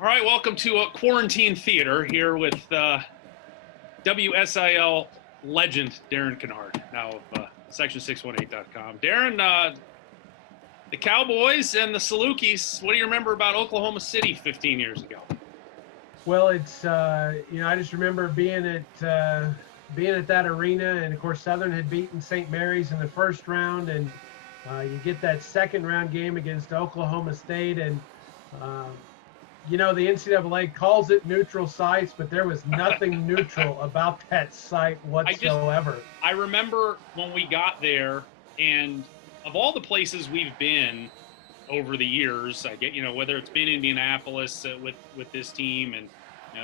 All right, welcome to Quarantine Theater here with WSIL legend Darren Kinnard, now of Section618.com. Darren, the Cowboys and the Salukis, what do you remember about Oklahoma City 15 years ago? Well, it's I just remember being at that arena, and of course Southern had beaten St. Mary's in the first round, and you get that second round game against Oklahoma State, and the NCAA calls it neutral sites, but there was nothing neutral about that site whatsoever. I remember when we got there, and of all the places we've been over the years, I get, whether it's been Indianapolis with this team, and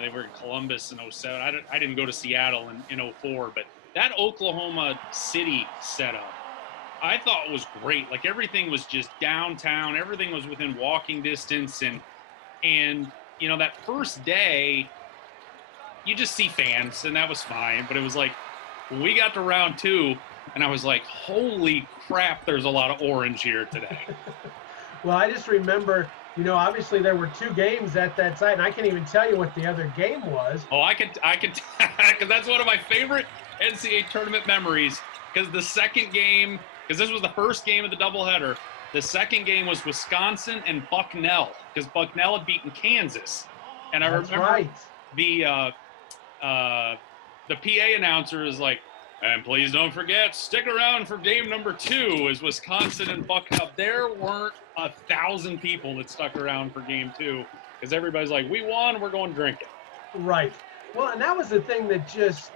they were in Columbus in 07. I didn't go to Seattle in 04, but that Oklahoma City setup I thought was great. Like, everything was just downtown, everything was within walking distance, and that first day you just see fans, and that was fine. But it was like when we got to round two, and I was like, holy crap, there's a lot of orange here today. Well, I just remember, obviously there were two games at that site, and I can't even tell you what the other game was. Oh, I could, because that's one of my favorite NCAA tournament memories. Because the second game, because this was the first game of the doubleheader, the second game was Wisconsin and Bucknell, because Bucknell had beaten Kansas. And I remember right. The PA announcer is like, and please don't forget, stick around for game number 2 is Wisconsin and Bucknell. There weren't 1,000 people that stuck around for game 2 because everybody's like, we won, we're going drinking. Right. Well, and that was the thing that just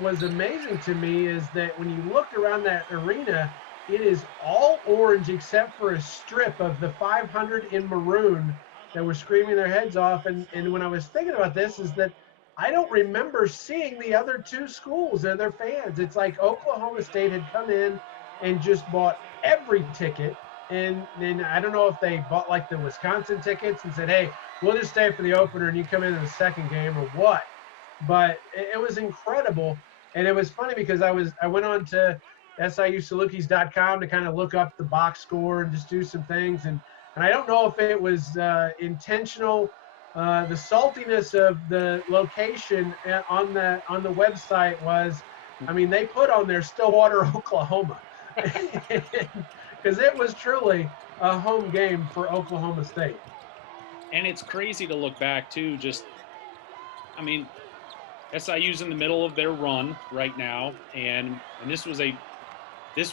was amazing to me, is that when you looked around that arena, it is all orange except for a strip of the 500 in maroon that were screaming their heads off. And when I was thinking about this, is that I don't remember seeing the other two schools and their fans. It's like Oklahoma State had come in and just bought every ticket. And then I don't know if they bought like the Wisconsin tickets and said, hey, we'll just stay for the opener and you come in the second game, or what. But it was incredible. And it was funny because I went on to SIUSalukis.com to kind of look up the box score and just do some things. And I don't know if it was intentional. The saltiness of the location on the website was, they put on there Stillwater, Oklahoma, because it was truly a home game for Oklahoma State. And it's crazy to look back too. SIU's in the middle of their run right now, and this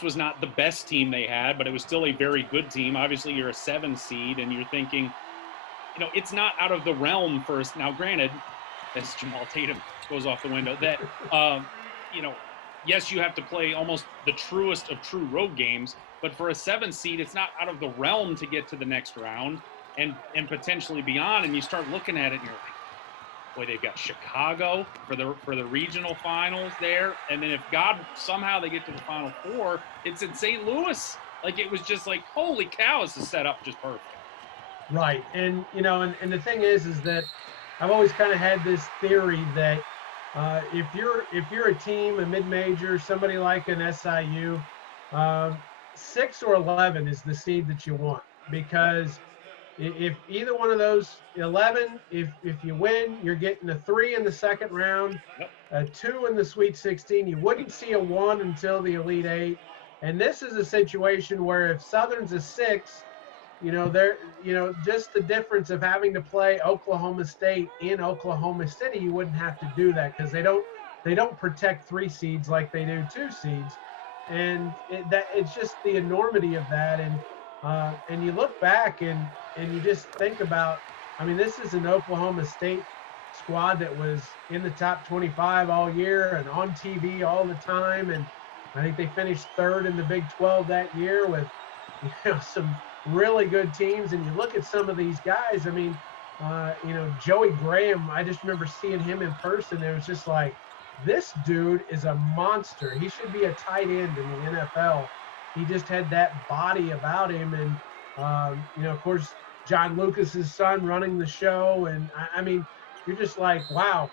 was not the best team they had, but it was still a very good team. Obviously, you're a 7 seed, and you're thinking, it's not out of the realm for us. Now, granted, as Jamal Tatum goes off the window, that, yes, you have to play almost the truest of true road games, but for a 7 seed, it's not out of the realm to get to the next round and potentially beyond. And you start looking at it, and you're like, boy, they've got Chicago for the regional finals there. And then if somehow they get to the Final Four, it's in St. Louis. Like, it was just like, holy cow, this is set up just perfect. Right. And, and the thing is that I've always kind of had this theory that if you're a team, a mid-major, somebody like an SIU, 6 or 11 is the seed that you want, because if either one of those 11, if you win, you're getting a 3 in the second round, yep, a 2 in the Sweet 16. You wouldn't see a 1 until the Elite 8. And this is a situation where if Southern's a 6, just the difference of having to play Oklahoma State in Oklahoma City, you wouldn't have to do that because they don't protect 3 seeds like they do 2 seeds, and it's just the enormity of that. And you look back and you just think about, this is an Oklahoma State squad that was in the top 25 all year and on TV all the time, and I think they finished 3rd in the Big 12 that year with some really good teams. And you look at some of these guys, Joey Graham, I just remember seeing him in person. It was just like, this dude is a monster. He should be a tight end in the NFL. He just had that body about him. And, of course, John Lucas's son running the show. And you're just like, wow,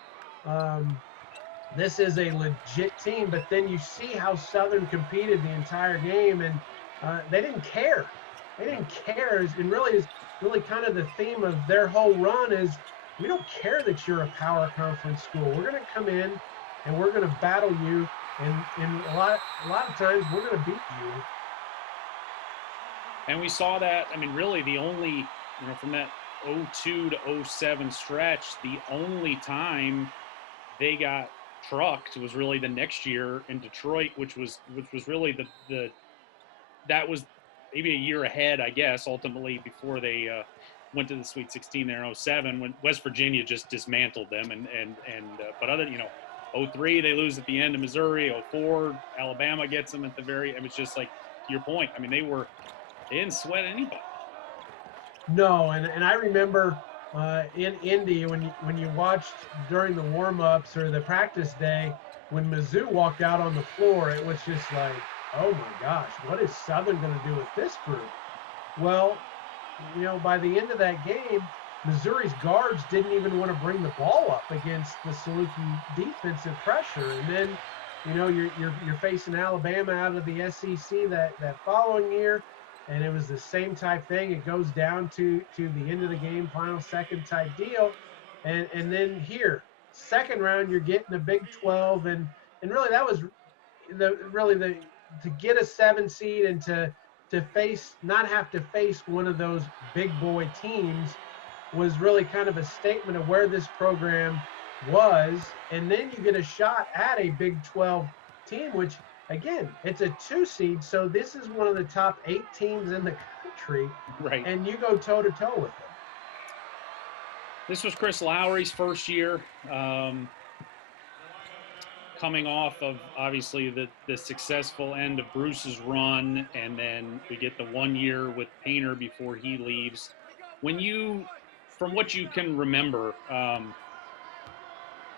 this is a legit team. But then you see how Southern competed the entire game, and they didn't care. They didn't care, and really kind of the theme of their whole run is we don't care that you're a power conference school. We're going to come in and we're going to battle you, and a lot of times we're going to beat you. And we saw that. I mean, really, the only from that 02 to 07 stretch, the only time they got trucked was really the next year in Detroit, which was really that was maybe a year ahead, I guess, ultimately before they went to the Sweet 16 there in 07 when West Virginia just dismantled them. But other, 03 they lose at the end of Missouri. 04 Alabama gets them at the very. I mean, it's just like to your point. I mean, they didn't sweat anybody. No, and I remember in Indy when you watched during the warm-ups or the practice day when Mizzou walked out on the floor, it was just like, oh my gosh, what is Southern going to do with this group? Well, by the end of that game, Missouri's guards didn't even want to bring the ball up against the Salukis defensive pressure, and then you're facing Alabama out of the SEC that following year. And it was the same type thing. It goes down to the end of the game, final second type deal. And then here, second round, you're getting a Big 12. And really that was to get a 7 seed and to not have to face one of those big boy teams was really kind of a statement of where this program was. And then you get a shot at a Big 12 team, which again, it's a 2 seed, so this is one of the top 8 teams in the country, right? And you go toe to toe with them. This was Chris Lowry's first year, coming off of obviously the successful end of Bruce's run, and then we get the 1 year with Painter before he leaves. From what you can remember,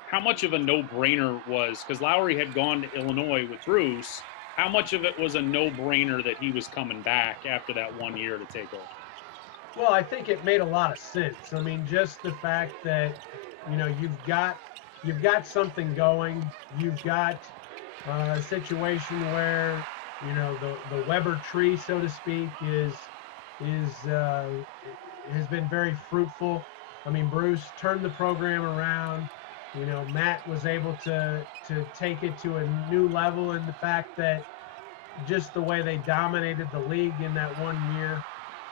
how much of a no-brainer was, because Lowry had gone to Illinois with Bruce, how much of it was a no-brainer that he was coming back after that 1 year to take over? Well, I think it made a lot of sense. I mean, just the fact that, you've got something going. You've got a situation where, the Weber tree, so to speak, has been very fruitful. I mean, Bruce turned the program around. Matt was able to take it to a new level in the fact that just the way they dominated the league in that 1 year,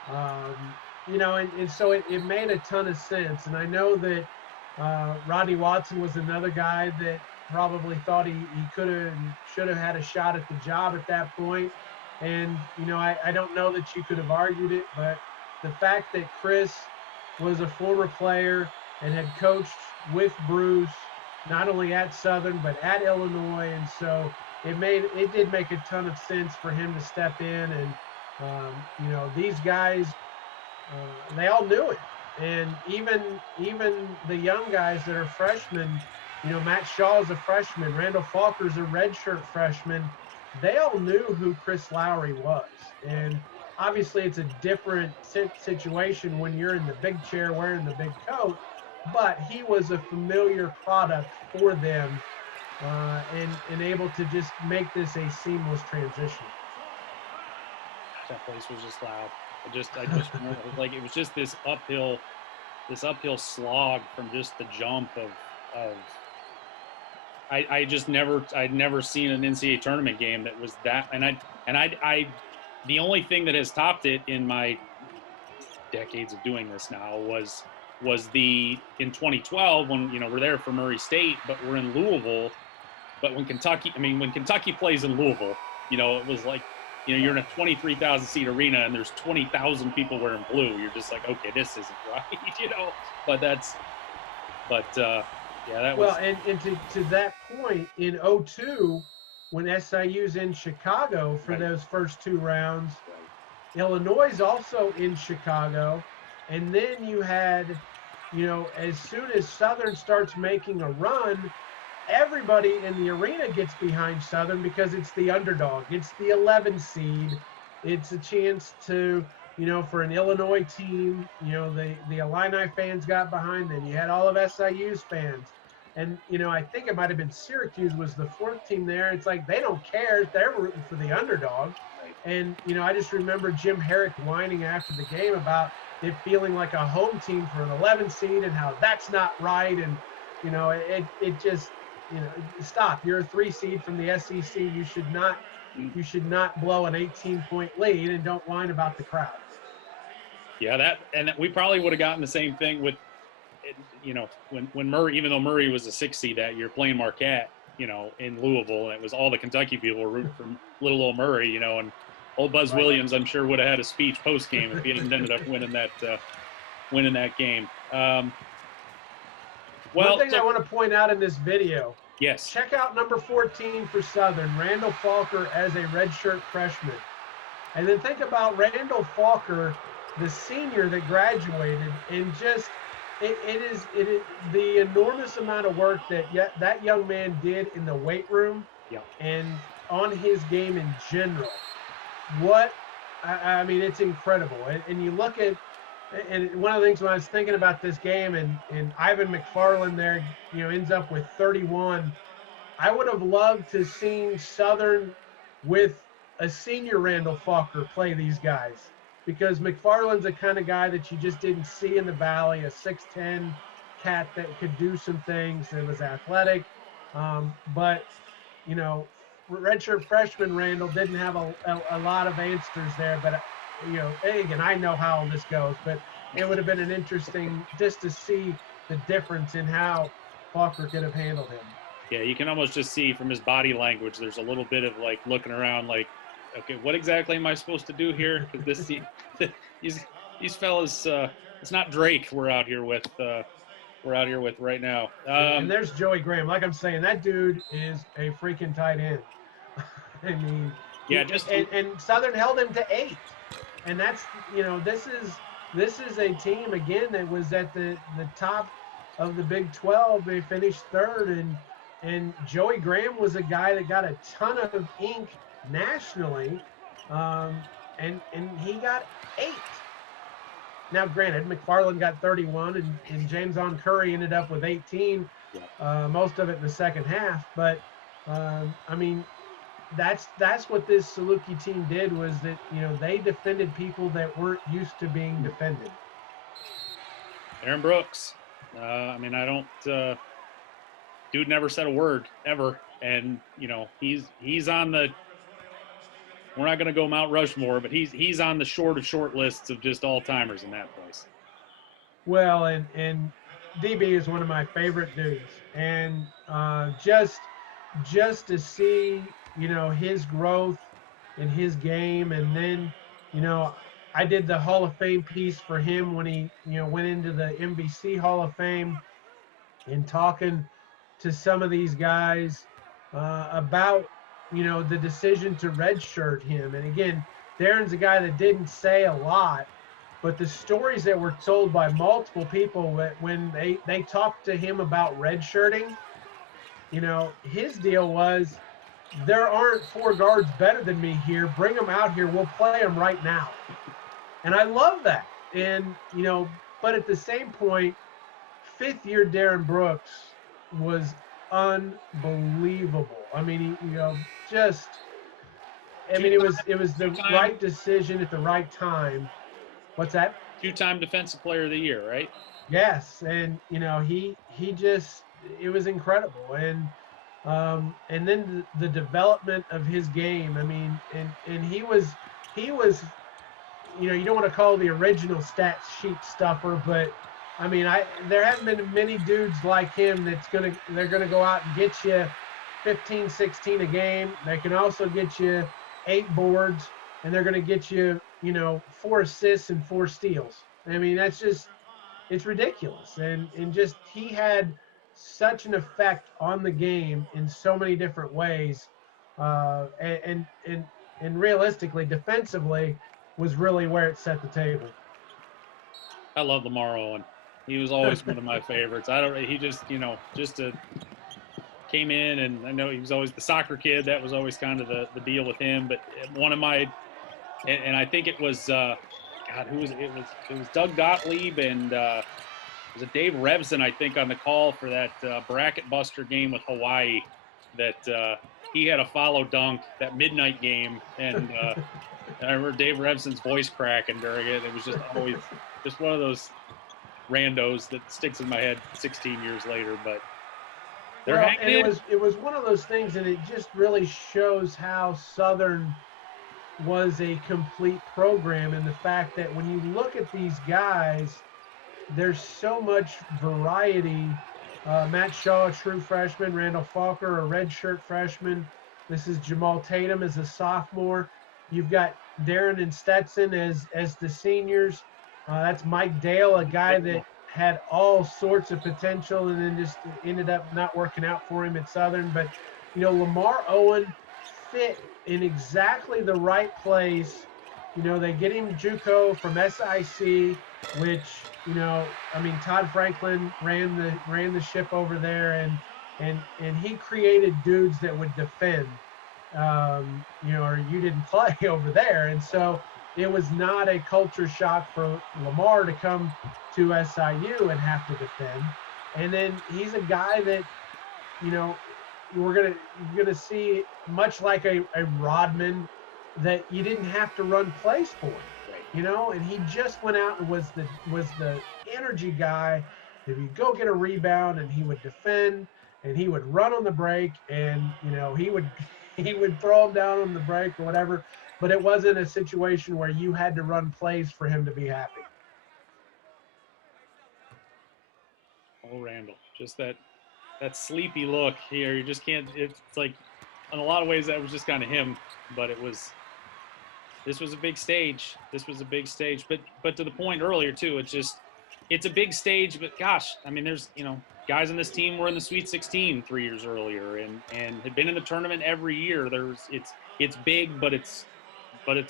and so it made a ton of sense. And I know that Rodney Watson was another guy that probably thought he could have and should have had a shot at the job at that point. And, I don't know that you could have argued it, but the fact that Chris was a former player and had coached with Bruce, not only at Southern, but at Illinois. And so it did make a ton of sense for him to step in. And, these guys, they all knew it. And even the young guys that are freshmen, Matt Shaw is a freshman, Randall Falker's a redshirt freshman. They all knew who Chris Lowry was. And obviously it's a different situation when you're in the big chair wearing the big coat, but he was a familiar product for them, and able to just make this a seamless transition. That place was just loud. It was just this uphill slog from just the jump of I'd never seen an NCAA tournament game that was that, and I the only thing that has topped it in my decades of doing this now was in 2012 when we're there for Murray State, but we're in Louisville. But when Kentucky plays in Louisville, it was like, you're in a 23,000 seat arena and there's 20,000 people wearing blue. You're just like, okay, this isn't right, But that was. Well, and to that point, in 02, when SIU's in Chicago for those first 2 rounds, Illinois is also in Chicago. And then you had, as soon as Southern starts making a run, everybody in the arena gets behind Southern because it's the underdog. It's the 11 seed. It's a chance to, for an Illinois team, the Illini fans got behind them. You had all of SIU's fans. And, I think it might have been Syracuse was the 4th team there. It's like they don't care. They're rooting for the underdog. And, you know, I just remember Jim Herrick whining after the game about it feeling like a home team for an 11 seed and how that's not right. And, you know, it just, you know, stop. You're a 3 seed from the SEC. You should not blow an 18-point lead, and don't whine about the crowd. Yeah, and we probably would have gotten the same thing with, you know, when Murray, even though Murray was a 6 seed that year, playing Marquette, you know, in Louisville, and it was all the Kentucky people were rooting for little old Murray, you know, and old Buzz Williams, I'm sure, would have had a speech post game if he hadn't ended up winning that game. One thing I want to point out in this video. Yes. Check out number 14 for Southern, Randall Falker, as a redshirt freshman. And then think about Randall Falker, the senior that graduated, and just it is the enormous amount of work that young man did in the weight room, and on his game in general. I mean, it's incredible. And you look at, and one of the things when I was thinking about this game, and Ivan McFarland there, you know, ends up with 31. I would have loved to seen Southern with a senior Randall Falker play these guys, because McFarland's the kind of guy that you just didn't see in the Valley, a 6'10" cat that could do some things, that was athletic. But, you know, redshirt freshman Randall didn't have a lot of answers there. But, you know, again, I know how this goes, but it would have been an interesting just to see the difference in how Falker could have handled him. Yeah, you can almost just see from his body language, there's a little bit of like looking around like, okay, what exactly am I supposed to do here? Because these fellas, it's not Drake we're out here with right now. And there's Joey Graham. Like I'm saying, that dude is a freaking tight end. I mean, yeah, and Southern held him to 8, and that's, you know, this is a team again that was at the top of the Big 12. They finished 3rd, and Joey Graham was a guy that got a ton of ink nationally, and he got 8. Now, granted, McFarland got 31, and James On Curry ended up with 18, most of it in the second half. But I mean, that's what this Salukis team did, was that, you know, they defended people that weren't used to being defended. Aaron Brooks. I mean, I don't. Dude never said a word ever, and you know he's on the. We're not going to go Mount Rushmore, but he's on the short lists of just all timers in that place. Well, and DB is one of my favorite dudes, and just to see, you know, his growth in his game, and then, you know, I did the Hall of Fame piece for him when he, you know, went into the NBC Hall of Fame, and talking to some of these guys about, you know, the decision to redshirt him. And again, Darren's a guy that didn't say a lot, but the stories that were told by multiple people when they talked to him about redshirting, you know, his deal was, there aren't 4 guards better than me here. Bring them out here. We'll play them right now. And I love that. And, you know, but at the same point, 5th year Darren Brooks was unbelievable. I mean, he, you know, just, I mean, it was the right decision at the right time. What's that? 2-time Defensive Player of the Year, right? Yes, and you know, he just, it was incredible. And then the development of his game. I mean, and he was, you know, you don't want to call the original stat sheet stuffer, but I mean, there haven't been many dudes like him they're gonna go out and get you 15, 16 a game. They can also get you 8 boards, and they're gonna get you, you know, 4 assists and 4 steals. I mean, that's just, it's ridiculous. And just, he had such an effect on the game in so many different ways. And realistically, defensively, was really where it set the table. I love Lamar Owen. He was always one of my favorites. He just, you know, came in, and I know he was always the soccer kid. That was always kind of the deal with him. But one of my, and I think it was, God, who was it? It was Doug Gottlieb, and was it Dave Revson, I think, on the call for that bracket buster game with Hawaii that he had a follow dunk, that midnight game, and I remember Dave Revson's voice cracking during it. It was just always just one of those randos that sticks in my head 16 years later. But they're Well, hanging and in. it was one of those things, and it just really shows how Southern was a complete program, and the fact that when you look at these guys, there's so much variety. Matt Shaw, a true freshman. Randall Falker, a redshirt freshman. This is Jamal Tatum as a sophomore. You've got Darren and Stetson as the seniors. That's Mike Dale, a guy that had all sorts of potential and then just ended up not working out for him at Southern. But, Lamar Owen fit in exactly the right place. They get him JUCO from SIC, which, Todd Franklin ran the ship over there, and he created dudes that would defend, or you didn't play over there. And so it was not a culture shock for Lamar to come to SIU and have to defend. And then he's a guy that, you're gonna see, much like a Rodman, that you didn't have to run plays for him, and he just went out and was the energy guy. If you go get a rebound, and he would defend, and he would run on the break, and he would throw him down on the break or whatever. But it wasn't a situation where you had to run plays for him to be happy. Oh, Randall, just that sleepy look here. You just can't. It's like, in a lot of ways, that was just kind of him. But this was a big stage. This was a big stage. But to the point earlier too, it's a big stage. But gosh, I mean, there's guys on this team were in the Sweet 16 3 years earlier, and had been in the tournament every year. It's big, but it's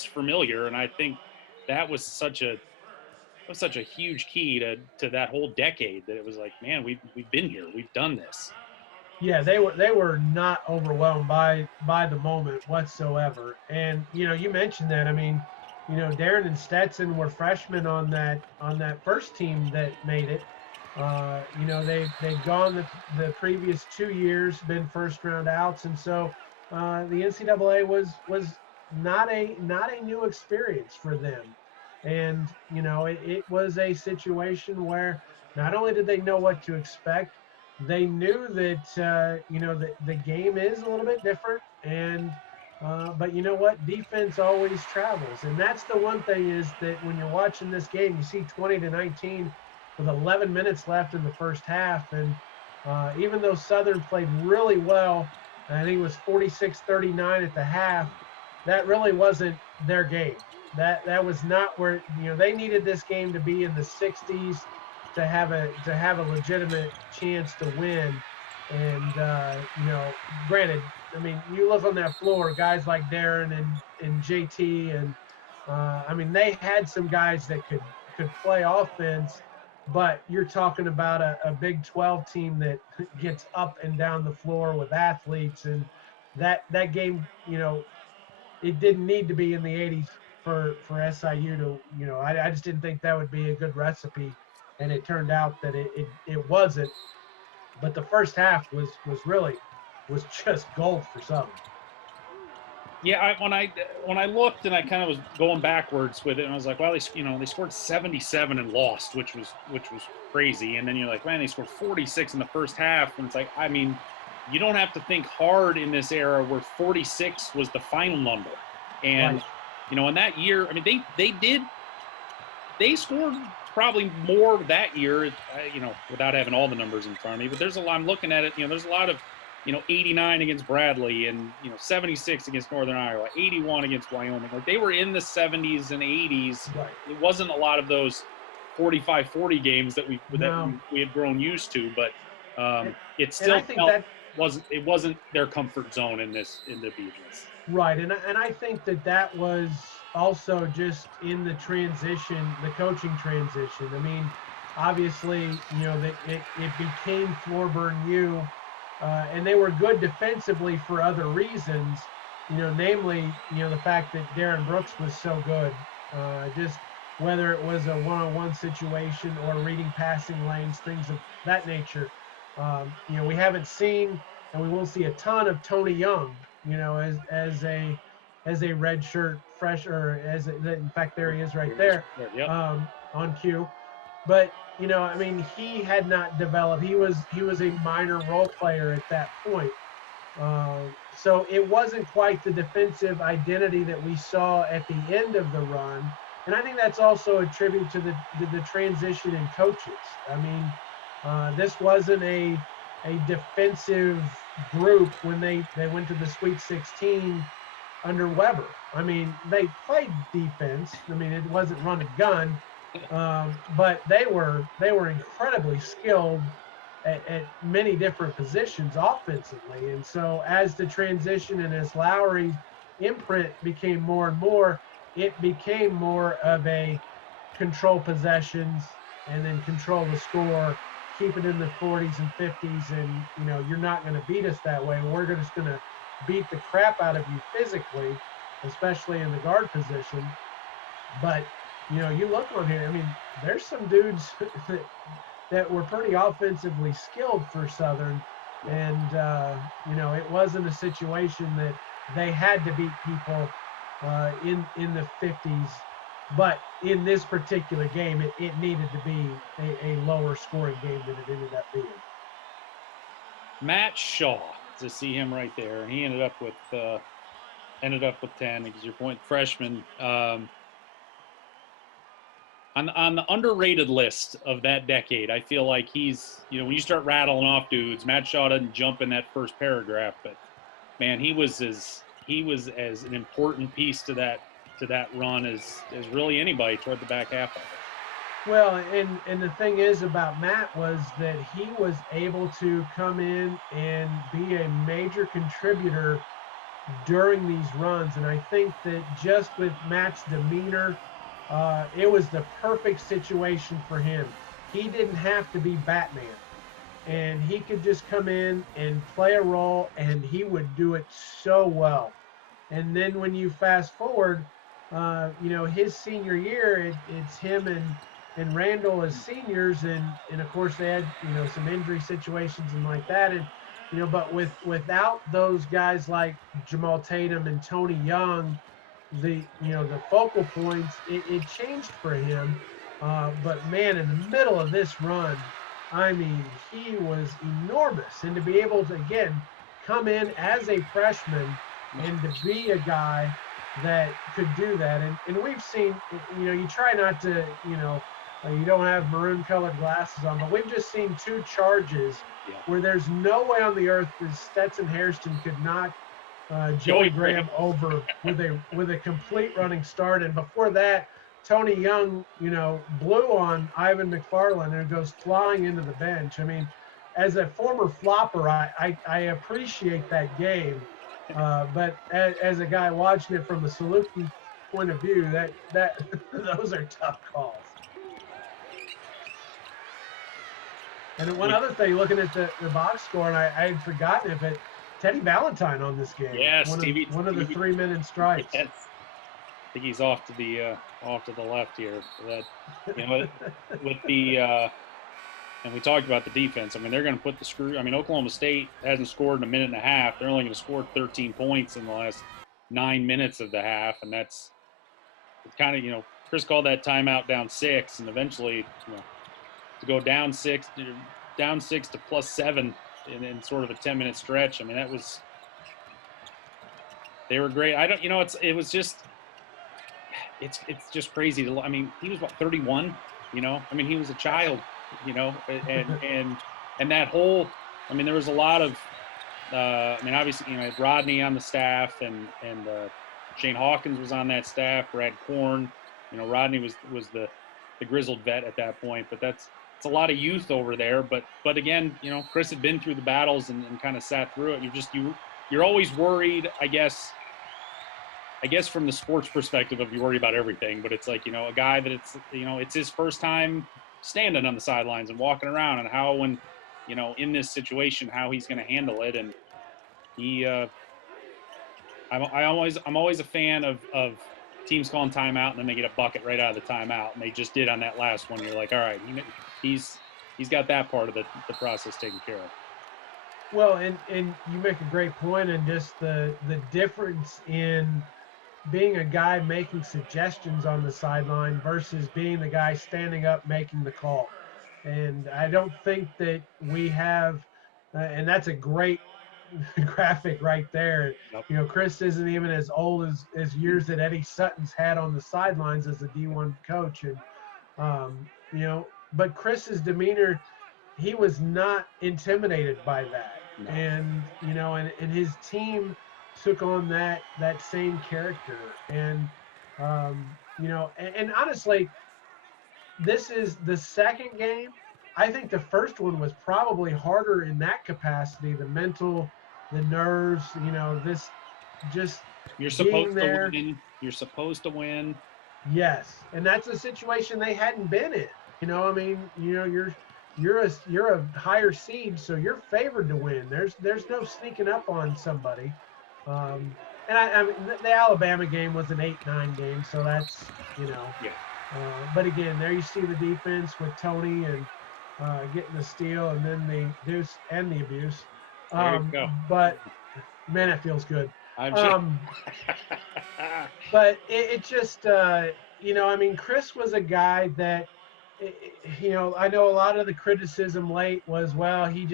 familiar, and I think that was such a huge key to that whole decade, that it was like, man, we've been here, we've done this. Yeah, they were not overwhelmed by the moment whatsoever. And you mentioned that. I mean, Darren and Stetson were freshmen on that first team that made it. They've gone the previous 2 years, been first round outs, and so the NCAA was not a new experience for them. And it was a situation where not only did they know what to expect, they knew that the game is a little bit different, and but you know what, defense always travels. And that's the one thing, is that when you're watching this game, you see 20-19 with 11 minutes left in the first half, and even though Southern played really well, I think it was 46-39 at the half, that really wasn't their game. That was not where they needed this game to be in the 60s to have a legitimate chance to win. And granted, I mean, you look on that floor, guys like Darren and JT, and I mean, they had some guys that could play offense, but you're talking about a Big 12 team that gets up and down the floor with athletes, and that game, it didn't need to be in the 80s for SIU to, I just didn't think that would be a good recipe, and it turned out that it wasn't. But the first half was just gold for Southern. Yeah, when I looked and I kind of was going backwards with it, and I was like, well, they scored 77 and lost, which was crazy. And then you're like, man, they scored 46 in the first half, and it's like, I mean, you don't have to think hard in this era where 46 was the final number. And right. In that year, I mean, they scored probably more that year, without having all the numbers in front of me. But there's a lot. I'm looking at it. There's a lot of 89 against Bradley, and 76 against Northern Iowa, 81 against Wyoming. Like, they were in the 70s and 80s. Right. It wasn't a lot of those 45-40 games that we had grown used to, but it still wasn't their comfort zone in the Beavers. Right, and I think that was also just in the transition, the coaching transition. I mean, obviously, that it became Thorburn U. And they were good defensively for other reasons, namely, the fact that Darren Brooks was so good. Just whether it was a one-on-one situation or reading passing lanes, things of that nature. We haven't seen and we won't see a ton of Tony Young, as a redshirt fresh, or in fact, there he is right there, Yep. on cue. But I mean, he had not developed. He was a minor role player at that point. So it wasn't quite the defensive identity that we saw at the end of the run. And I think that's also a tribute to the transition in coaches. I mean, this wasn't a defensive group when they went to the Sweet 16 under Weber. I mean, they played defense. I mean, it wasn't run and gun, but they were incredibly skilled at many different positions offensively. And so as the transition and as Lowry's imprint became more and more, it became more of a control possessions and then control the score, keep it in the 40s and 50s, and you're not going to beat us that way. We're just going to beat the crap out of you physically, especially in the guard position. But you look on here, I mean, there's some dudes that were pretty offensively skilled for Southern, and it wasn't a situation that they had to beat people in the 50s. But in this particular game, it needed to be a lower scoring game than it ended up being. Matt Shaw, to see him right there, he ended up with 10. Because your point, freshman. On the underrated list of that decade, I feel like he's, when you start rattling off dudes, Matt Shaw doesn't jump in that first paragraph, but man, he was as an important piece to that run as really anybody toward the back half of it. Well, and the thing is about Matt was that he was able to come in and be a major contributor during these runs. And I think that just with Matt's demeanor, it was the perfect situation for him. He didn't have to be Batman, and he could just come in and play a role, and he would do it so well. And then when you fast forward, his senior year, it's him and Randall as seniors, and of course they had some injury situations and like that, and but without those guys like Jamal Tatum and Tony Young, the focal points, it changed for him. But man, in the middle of this run, I mean, he was enormous, and to be able to again come in as a freshman and to be a guy that could do that, and we've seen, you try not to, you don't have maroon colored glasses on, but we've just seen two charges where there's no way on the earth that Stetson Hairston could knock Joey Graham over with a complete running start. And before that, Tony Young, blew on Ivan McFarland and it goes flying into the bench. I mean, as a former flopper, I appreciate that game. But as a guy watching it from a Salukis point of view, that those are tough calls. And one other thing, looking at the box score, and I had forgotten if it, Teddy Valentine on this game. Yes, one of the 3 men in stripes. Yes. I think he's off to the left here. That with the and we talked about the defense. I mean, they're going to put the screw. I mean, Oklahoma State hasn't scored in a minute and a half. They're only going to score 13 points in the last 9 minutes of the half, and it's kind of Chris called that timeout down 6, and eventually to go down 6 to +7 in sort of a 10-minute stretch. I mean, they were great. It's just crazy to. I mean, he was 31. I mean, he was a child. And that whole. I mean, there was a lot of. I mean, obviously, Rodney on the staff, and Shane Hawkins was on that staff. Brad Korn. Rodney was the grizzled vet at that point, but it's a lot of youth over there. But again, Chris had been through the battles and kind of sat through it. You're always worried, I guess from the sports perspective of you worry about everything, but it's like, a guy that it's his first time standing on the sidelines and walking around, and how when, in this situation, how he's going to handle it. And I'm always a fan of teams calling timeout and then they get a bucket right out of the timeout, and they just did on that last one. You're like, all right, he's got that part of the process taken care of. Well, and you make a great point, and just the difference in being a guy making suggestions on the sideline versus being the guy standing up making the call. And I don't think that we have, and that's a great graphic right there. Yep. You know, Chris isn't even as old as years that Eddie Sutton's had on the sidelines as a D1 coach. And, you know, but Chris's demeanor, he was not intimidated by that. No. And, you know, and his team took on that same character. And, you know, and honestly, this is the second game. I think the first one was probably harder in that capacity, the mental, the nerves, you know, this just You're being supposed to there. win. You're supposed to win. Yes. And that's a situation they hadn't been in. You know, I mean, you know, you're a higher seed, so you're favored to win. There's no sneaking up on somebody. Um, and I mean, the Alabama game was an 8-9 game, so that's, you know, Yeah. but again, there you see the defense with Tony and getting the steal and then the deuce and the abuse. There you go. But man, it feels good. I'm sure. But it just, you know, I mean, Chris was a guy that, you know, I know a lot of the criticism late was, well, he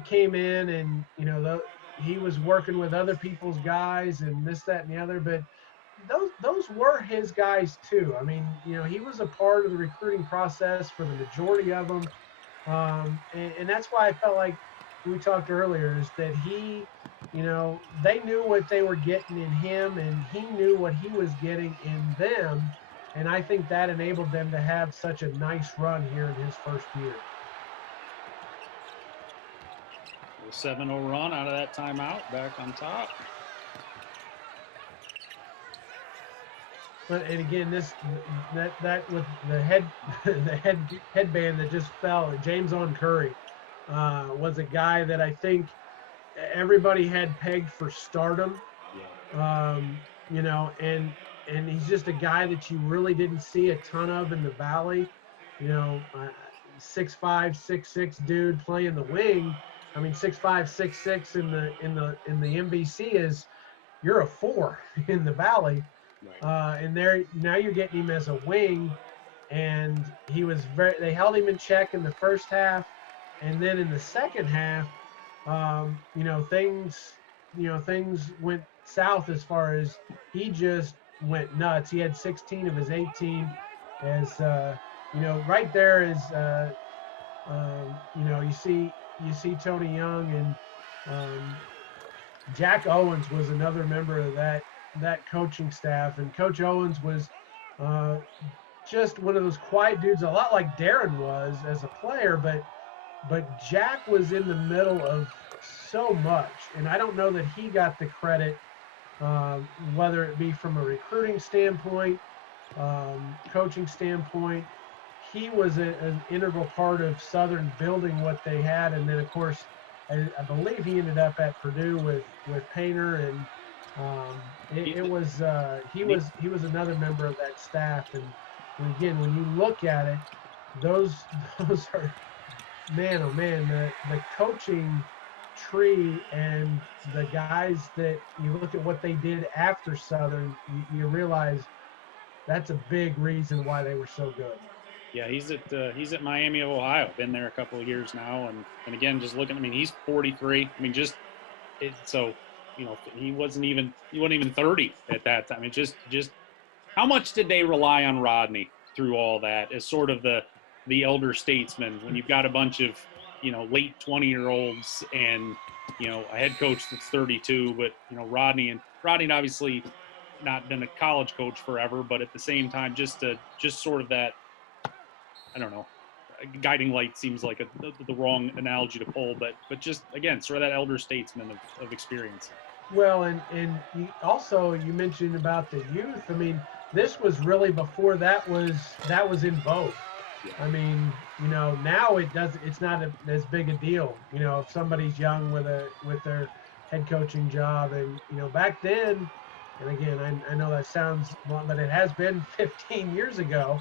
came in and, you know, he was working with other people's guys and this, that, and the other. But those were his guys too. I mean, you know, he was a part of the recruiting process for the majority of them, and that's why I felt like we talked earlier is that he, you know, they knew what they were getting in him, and he knew what he was getting in them, and I think that enabled them to have such a nice run here in his first year. A 7-0 run out of that timeout, back on top. But and again, that with the headband that just fell, James on Curry was a guy that I think everybody had pegged for stardom. Yeah. You know, and he's just a guy that you really didn't see a ton of in the Valley. You know, 6'5", 6'6" dude playing the wing. I mean, 6'5", 6'6" in the MVC is you're a 4 in the Valley. Right. And there now you're getting him as a wing, and he was they held him in check in the first half, and then in the second half, you know, things went south as far as he just went nuts. He had 16 of his 18, as you know, right there is you know, you see Tony Young and Jack Owens was another member of that coaching staff, and Coach Owens was uh, just one of those quiet dudes, a lot like Darren was as a player, but Jack was in the middle of so much, and I don't know that he got the credit, whether it be from a recruiting standpoint, coaching standpoint. He was an integral part of Southern building what they had, and then of course, I believe he ended up at Purdue with Painter, and it was he was another member of that staff, and again, when you look at it, those are, man, oh man, the coaching tree and the guys that you look at what they did after Southern, you realize that's a big reason why they were so good. Yeah, he's at Miami of Ohio. Been there a couple of years now, and again, just looking. I mean, he's 43. I mean, just so you know, he wasn't even 30 at that time. It just how much did they rely on Rodney through all that as sort of the elder statesman when you've got a bunch of, you know, late 20-year-olds and, you know, a head coach that's 32, but, you know, Rodney obviously not been a college coach forever, but at the same time, just sort of that, I don't know, guiding light seems like the wrong analogy to pull, but just, again, sort of that elder statesman of experience. Well, and you mentioned about the youth. I mean, this was really before that was in vogue. I mean, you know, now it's not as big a deal. You know, if somebody's young with their head coaching job, and you know, back then, and again, I know that sounds, but it has been 15 years ago.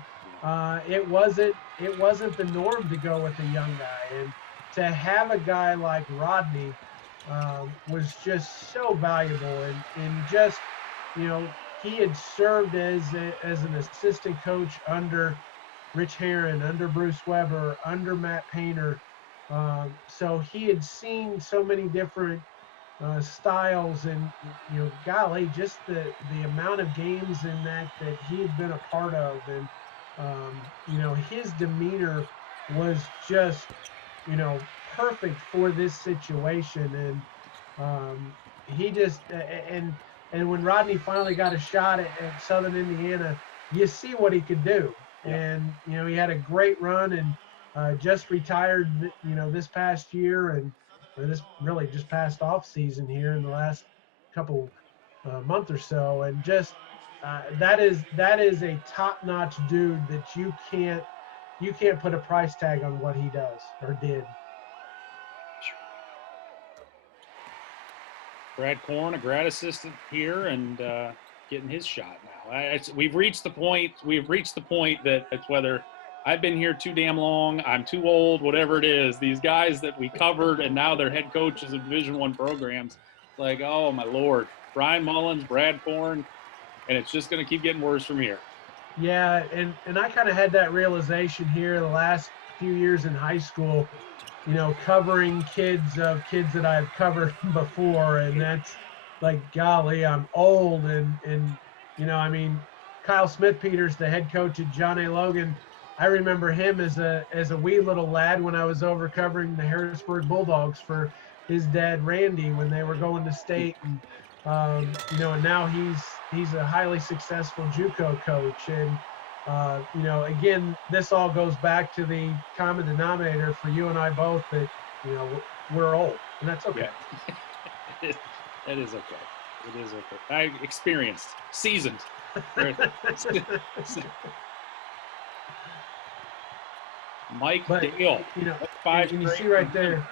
It wasn't the norm to go with a young guy, to have a guy like Rodney was just so valuable, and just, you know, he had served as an assistant coach under Rich Herron, under Bruce Weber, under Matt Painter. So he had seen so many different styles, and, you know, golly, just the amount of games in that he had been a part of, and you know, his demeanor was just, you know, perfect for this situation. And he just and when Rodney finally got a shot at Southern Indiana, you see what he could do. Yeah. And, you know, he had a great run, and just retired, you know, this past year, and this really just past off season here in the last couple month or so. And just that is a top-notch dude that you can't put a price tag on what he does or did. Brad Korn, a grad assistant here, and getting his shot now. We've reached the point. We've reached the point that it's whether I've been here too damn long, I'm too old, whatever it is. These guys that we covered, and now they're head coaches of Division I programs. Like, oh my lord, Brian Mullins, Brad Korn, and it's just going to keep getting worse from here. Yeah, and I kind of had that realization here the last few years in high school, you know, covering kids that I've covered before, and that's like, golly, I'm old. And you know, I mean, Kyle Smith Peters, the head coach at John A. Logan, I remember him as a wee little lad when I was over covering the Harrisburg Bulldogs for his dad Randy when they were going to state. And you know, and now he's a highly successful JUCO coach. And you know, again, this all goes back to the common denominator for you and I both, that, you know, we're old, and that's okay. Yeah. That is okay. It is okay. I experienced, seasoned. Mike Dale. You know, and you see right there,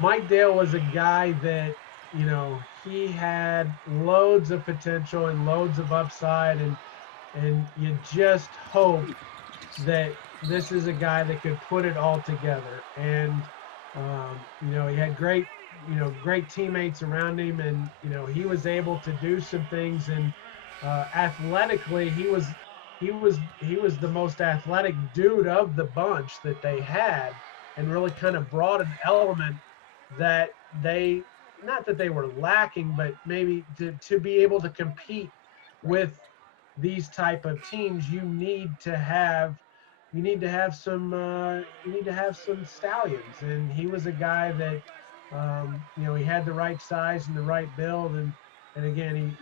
Mike Dale was a guy that, you know, he had loads of potential and loads of upside, and you just hope that this is a guy that could put it all together. And you know, he had great teammates around him, and, you know, he was able to do some things. And athletically, he was the most athletic dude of the bunch that they had, and really kind of brought an element that they, not that they were lacking, but maybe to be able to compete with these type of teams, you need to have some stallions. And he was a guy that, you know, he had the right size and the right build. And again,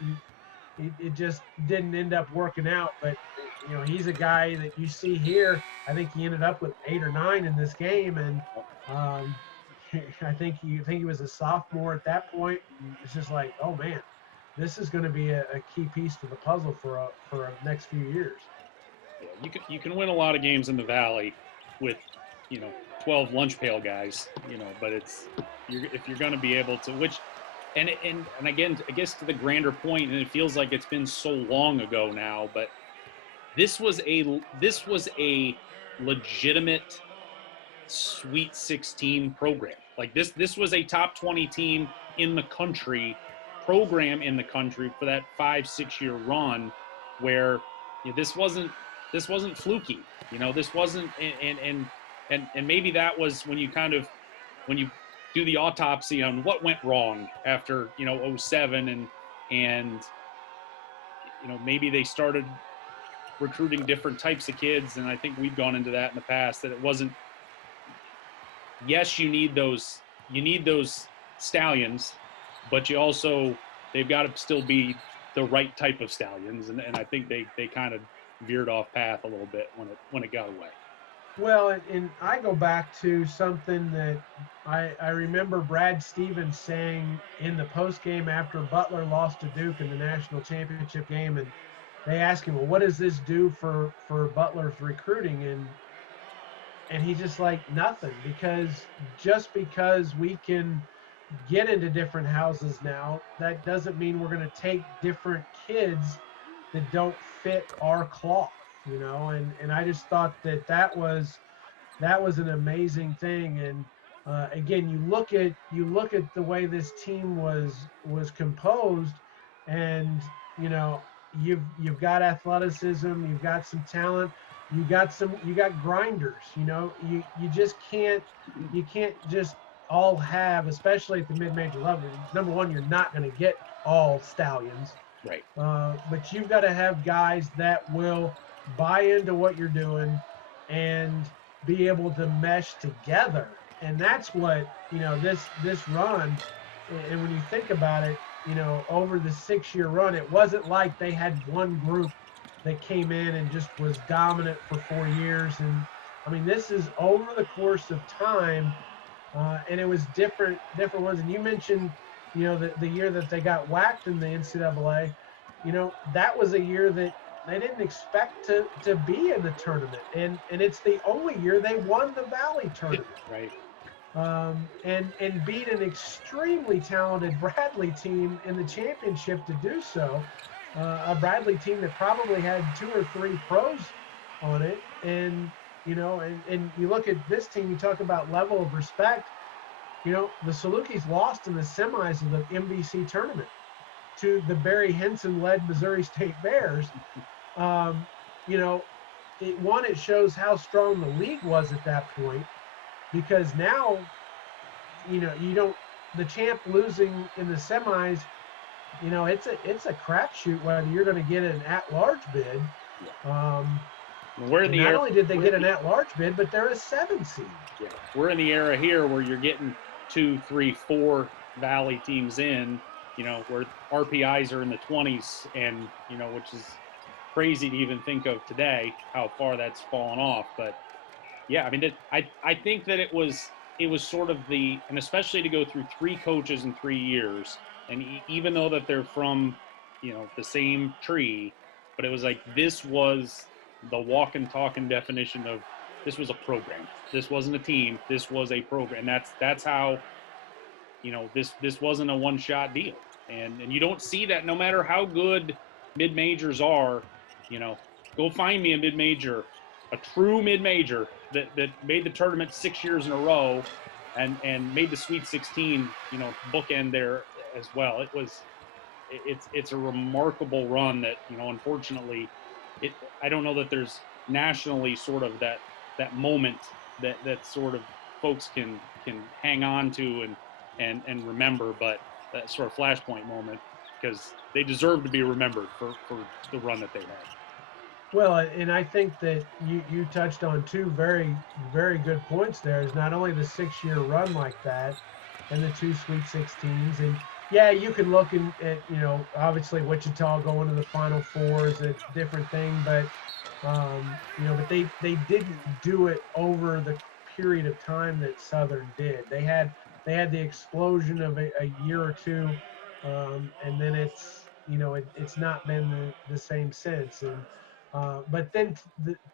it just didn't end up working out. But, you know, he's a guy that you see here. I think he ended up with 8 or 9 in this game. And I think he was a sophomore at that point. And it's just like, oh man, this is going to be a key piece to the puzzle for a next few years. Yeah, you can win a lot of games in the Valley with, you know, 12 lunch pail guys, you know, but if you're going to be able to, which, and again, I guess to the grander point, and it feels like it's been so long ago now, but this was a legitimate Sweet 16 program. Like this was a top 20 team in the country, program in the country for that 5-6 year run, where, you know, this wasn't fluky. You know, this wasn't, and maybe that was when you do the autopsy on what went wrong after, you know, 07, and you know, maybe they started recruiting different types of kids. And I think we've gone into that in the past, that it wasn't, yes, you need those stallions, but they've got to still be the right type of stallions. And I think they kind of veered off path a little bit when it got away. Well, and I go back to something that I remember Brad Stevens saying in the post game after Butler lost to Duke in the national championship game. And they asked him, well, what does this do for Butler's recruiting? And he's just like, nothing, just because we can get into different houses now, that doesn't mean we're going to take different kids that don't fit our cloth, you know. And I just thought that was that was an amazing thing. And again, you look at the way this team was composed, and you know, you've got athleticism, you've got some talent, you got grinders. You know, you just can't just all have, especially at the mid-major level. Number one, you're not going to get all stallions, Right. but you've got to have guys that will buy into what you're doing and be able to mesh together. And that's what, you know, this run. And when you think about it, you know, over the 6-year run, it wasn't like they had one group that came in and just was dominant for 4 years. And I mean, this is over the course of time, and it was different ones. And you mentioned, you know, the year that they got whacked in the NCAA. You know, that was a year that they didn't expect to be in the tournament, and it's the only year they won the Valley tournament. Right. And beat an extremely talented Bradley team in the championship to do so. A Bradley team that probably had 2 or 3 pros on it. And, you know, and you look at this team, you talk about level of respect. You know, the Salukis lost in the semis of the MVC tournament to the Barry Henson-led Missouri State Bears. You know, it shows how strong the league was at that point, because now, you know, the champ losing in the semis, you know, it's a crapshoot whether you're going to get an at-large bid. Not only did they get an at-large bid, but they're a 7 seed. Yeah. We're in the era here where you're getting 2, 3, 4 Valley teams in, you know, where RPIs are in the 20s, and, you know, which is crazy to even think of today, how far that's fallen off. But yeah, I mean, I think that it was sort of and especially to go through 3 coaches in 3 years, and even though that they're from, you know, the same tree, but it was like, this was the walk and talking definition of, this was a program. This wasn't a team. This was a program. And that's how, you know, this wasn't a one-shot deal. And you don't see that no matter how good mid-majors are. You know, go find me a mid-major, a true mid-major that made the tournament 6 years in a row and made the Sweet 16, you know, bookend there as well. It's a remarkable run that, you know, unfortunately, I don't know that there's nationally sort of that moment that sort of folks can hang on to and remember, but that sort of flashpoint moment, because they deserve to be remembered for the run that they had. Well, and I think that you touched on 2 very, very good points there. Is not only the 6-year run like that and the 2 Sweet 16s. And yeah, you can look at, you know, obviously Wichita going to the Final Four is a different thing, but you know, but they didn't do it over the period of time that Southern did. They had the explosion of a year or 2, and then it's not been the same since. And but then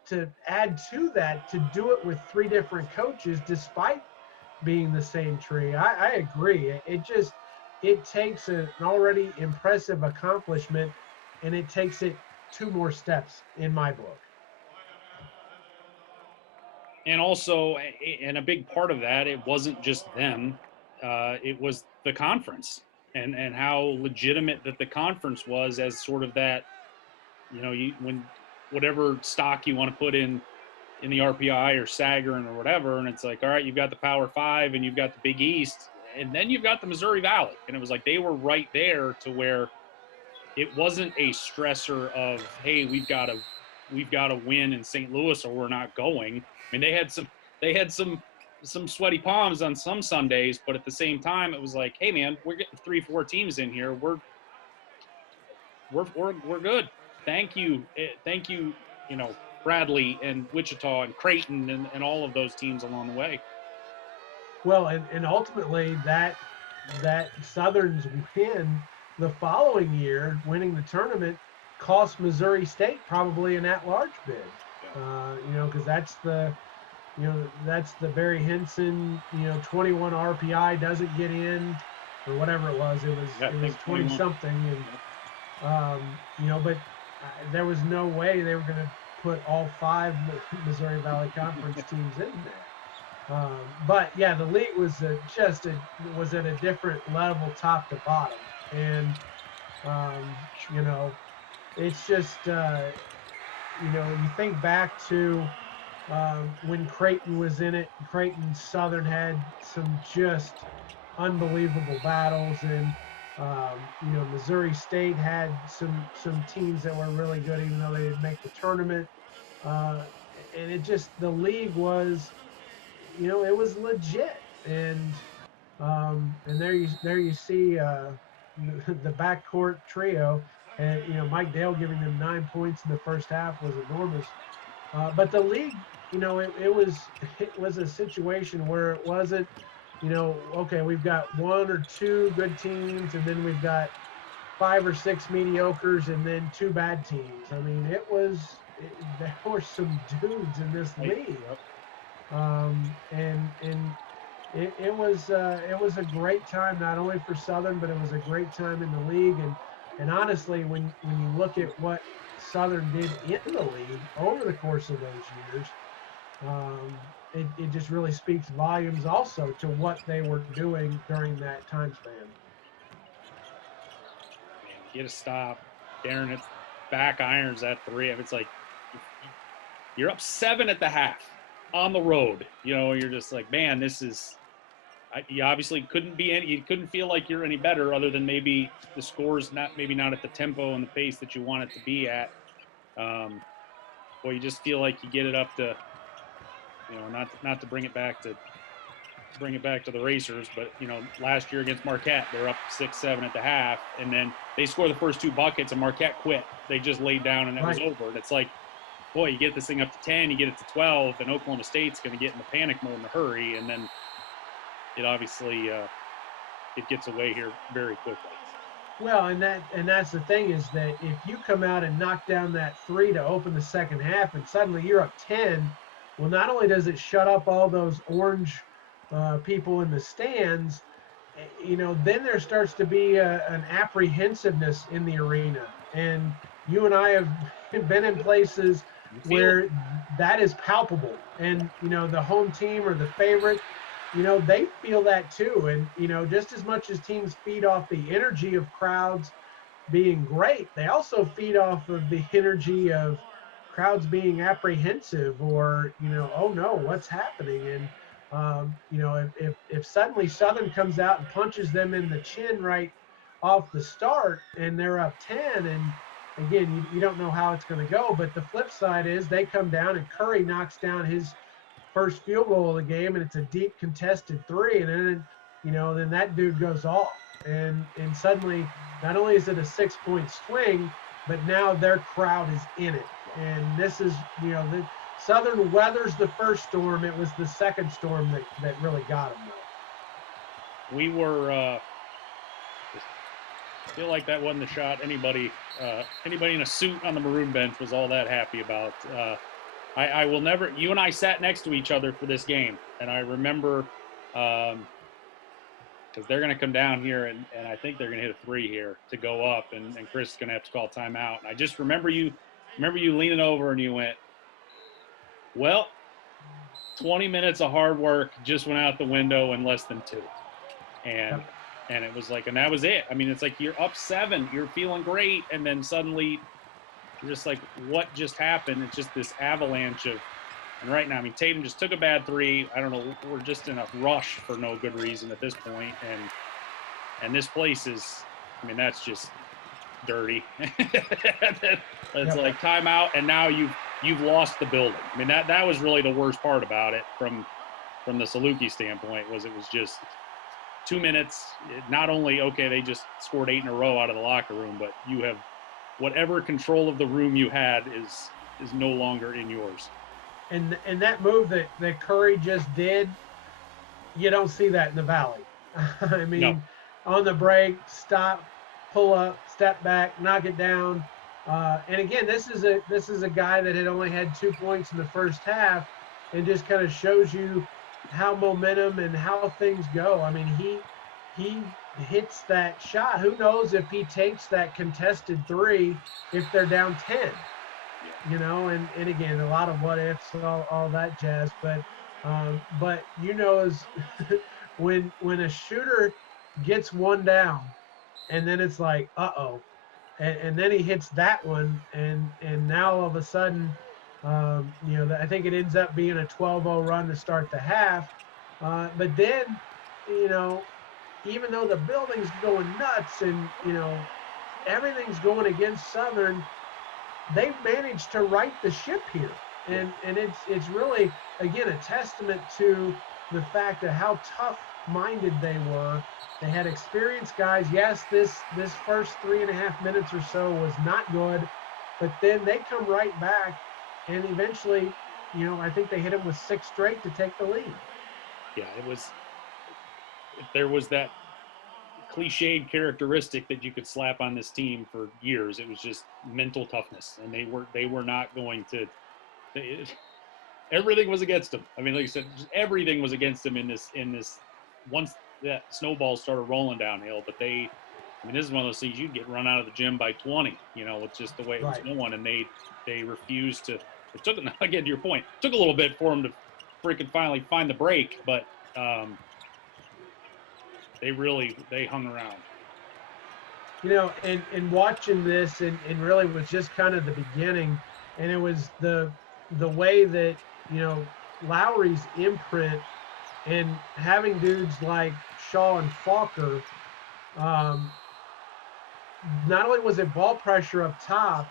to add to that, to do it with 3 different coaches, despite being the same tree, I agree. It takes an already impressive accomplishment, and it takes it 2 more steps in my book. And also, and a big part of that, it wasn't just them, it was the conference, and how legitimate that the conference was as sort of that, you know, when whatever stock you want to put in the RPI or Sagarin or whatever, and it's like, all right, you've got the Power 5 and you've got the Big East, and then you've got the Missouri Valley, and it was like they were right there to where it wasn't a stressor of, hey, we've got to win in St. Louis or we're not going. I mean, they had some sweaty palms on some Sundays, but at the same time, it was like, hey man, we're getting 3, 4 teams in here. We're good. Thank you, you know, Bradley and Wichita and Creighton and all of those teams along the way. Well, and ultimately that Southern's win the following year, winning the tournament, cost Missouri State probably an at-large bid. You know, because that's the Barry Henson, you know, 21 RPI doesn't get in, or whatever it was. It was 20 something, and you know, but there was no way they were going to put all 5 Missouri Valley Conference teams in there. But yeah, the league was was at a different level, top to bottom, and you know, it's just you know, you think back to when Creighton was in it. Creighton Southern had some just unbelievable battles, and you know, Missouri State had some teams that were really good, even though they didn't make the tournament. Uh, and it just, the league was, you know, it was legit. And there you see the backcourt trio, and you know, Mike Dale giving them 9 points in the first half was enormous. But the league, you know, it was a situation where it wasn't, you know, okay, we've got 1 or 2 good teams, and then we've got 5 or 6 mediocres, and then 2 bad teams. I mean, there were some dudes in this league, and it was a great time, not only for Southern, but it was a great time in the league. And honestly, when you look at what Southern did in the league over the course of those years, it just really speaks volumes also to what they were doing during that time span. Get a stop. Darren hits back irons at 3. It's like you're up 7 at the half on the road. You know, you're just like, man, this is. You obviously couldn't be any. You couldn't feel like you're any better, other than maybe the score's not at the tempo and the pace that you want it to be at. Well, you just feel like you get it up to, you know, not to bring it back to the Racers, but you know, last year against Marquette, they're up 6-7 at the half, and then they score the first 2 buckets, and Marquette quit. They just laid down, and it was over. And it's like, boy, you get this thing up to 10, you get it to 12, and Oklahoma State's going to get in the panic mode in a hurry, and then it obviously it gets away here very quickly. Well, and that's the thing, is that if you come out and knock down that 3 to open the second half, and suddenly you're up 10, well, not only does it shut up all those orange people in the stands, you know, then there starts to be an apprehensiveness in the arena. And you and I have been in places where that is palpable. And, you know, the home team or the favorite, you know, they feel that too. And, you know, just as much as teams feed off the energy of crowds being great, they also feed off of the energy of crowds being apprehensive, or, you know, oh no, what's happening? And, you know, if suddenly Southern comes out and punches them in the chin right off the start, and they're up 10, and again, you don't know how it's going to go. But the flip side is they come down and Curry knocks down his first field goal of the game, and it's a deep contested 3, and then, you know, then that dude goes off, and suddenly not only is it a 6-point swing, but now their crowd is in it. And this is, you know, the Southern weathers the first storm. It was the second storm that really got them, though. We were I feel like that wasn't the shot anybody in a suit on the maroon bench was all that happy about. I will never. You and I sat next to each other for this game, and I remember because they're going to come down here, and I think they're going to hit a 3 here to go up, and Chris is going to have to call timeout. And I just remember you leaning over and you went, well, 20 minutes of hard work just went out the window in less than 2. And it was like, and that was it. I mean, it's like you're up 7, you're feeling great, and then suddenly you're just like, what just happened? It's just this avalanche of, and right now, I mean, Tatum just took a bad 3. I don't know, we're just in a rush for no good reason at this point, and this place is, I mean, that's just dirty. It's like timeout, and now you've lost the building. I mean, that was really the worst part about it from the Salukis standpoint, was it was just 2 minutes. Not only, okay, they just scored 8 in a row out of the locker room, but you have whatever control of the room you had is no longer in yours. And that move that Curry just did, you don't see that in the Valley. I mean, no. On the break, stop, pull up, step back, knock it down. And again, this is a guy that had only had 2 points in the first half, and just kind of shows you how momentum and how things go. I mean, he hits that shot. Who knows if he takes that contested 3 if they're down 10. you know, and again, a lot of what ifs, all that jazz. But you know, is when a shooter gets one down, and then it's like, uh-oh, and then he hits that one, and now all of a sudden, you know, I think it ends up being a 12-0 run to start the half. But then, you know, even though the building's going nuts and, you know, everything's going against Southern, they've managed to right the ship here. And it's really, again, a testament to the fact of how tough-minded they were. They had experienced guys. Yes, this first 3.5 minutes or so was not good, but then they come right back, and eventually, you know, I think they hit him with 6 straight to take the lead. Yeah, it was. If there was that cliched characteristic that you could slap on this team for years, it was just mental toughness, and they were not going to. Everything was against them. I mean, like I said, just everything was against them in this. Once that snowball started rolling downhill, but I mean, this is one of those things you'd get run out of the gym by 20. You know, it's just the way it was going, and they refused to. It took, again, to your point, it took a little bit for them to freaking finally find the break, but they hung around. You know, and watching this, and really was just kind of the beginning, and it was the way that, you know, Lowry's imprint and having dudes like Shaw and Falker, not only was it ball pressure up top,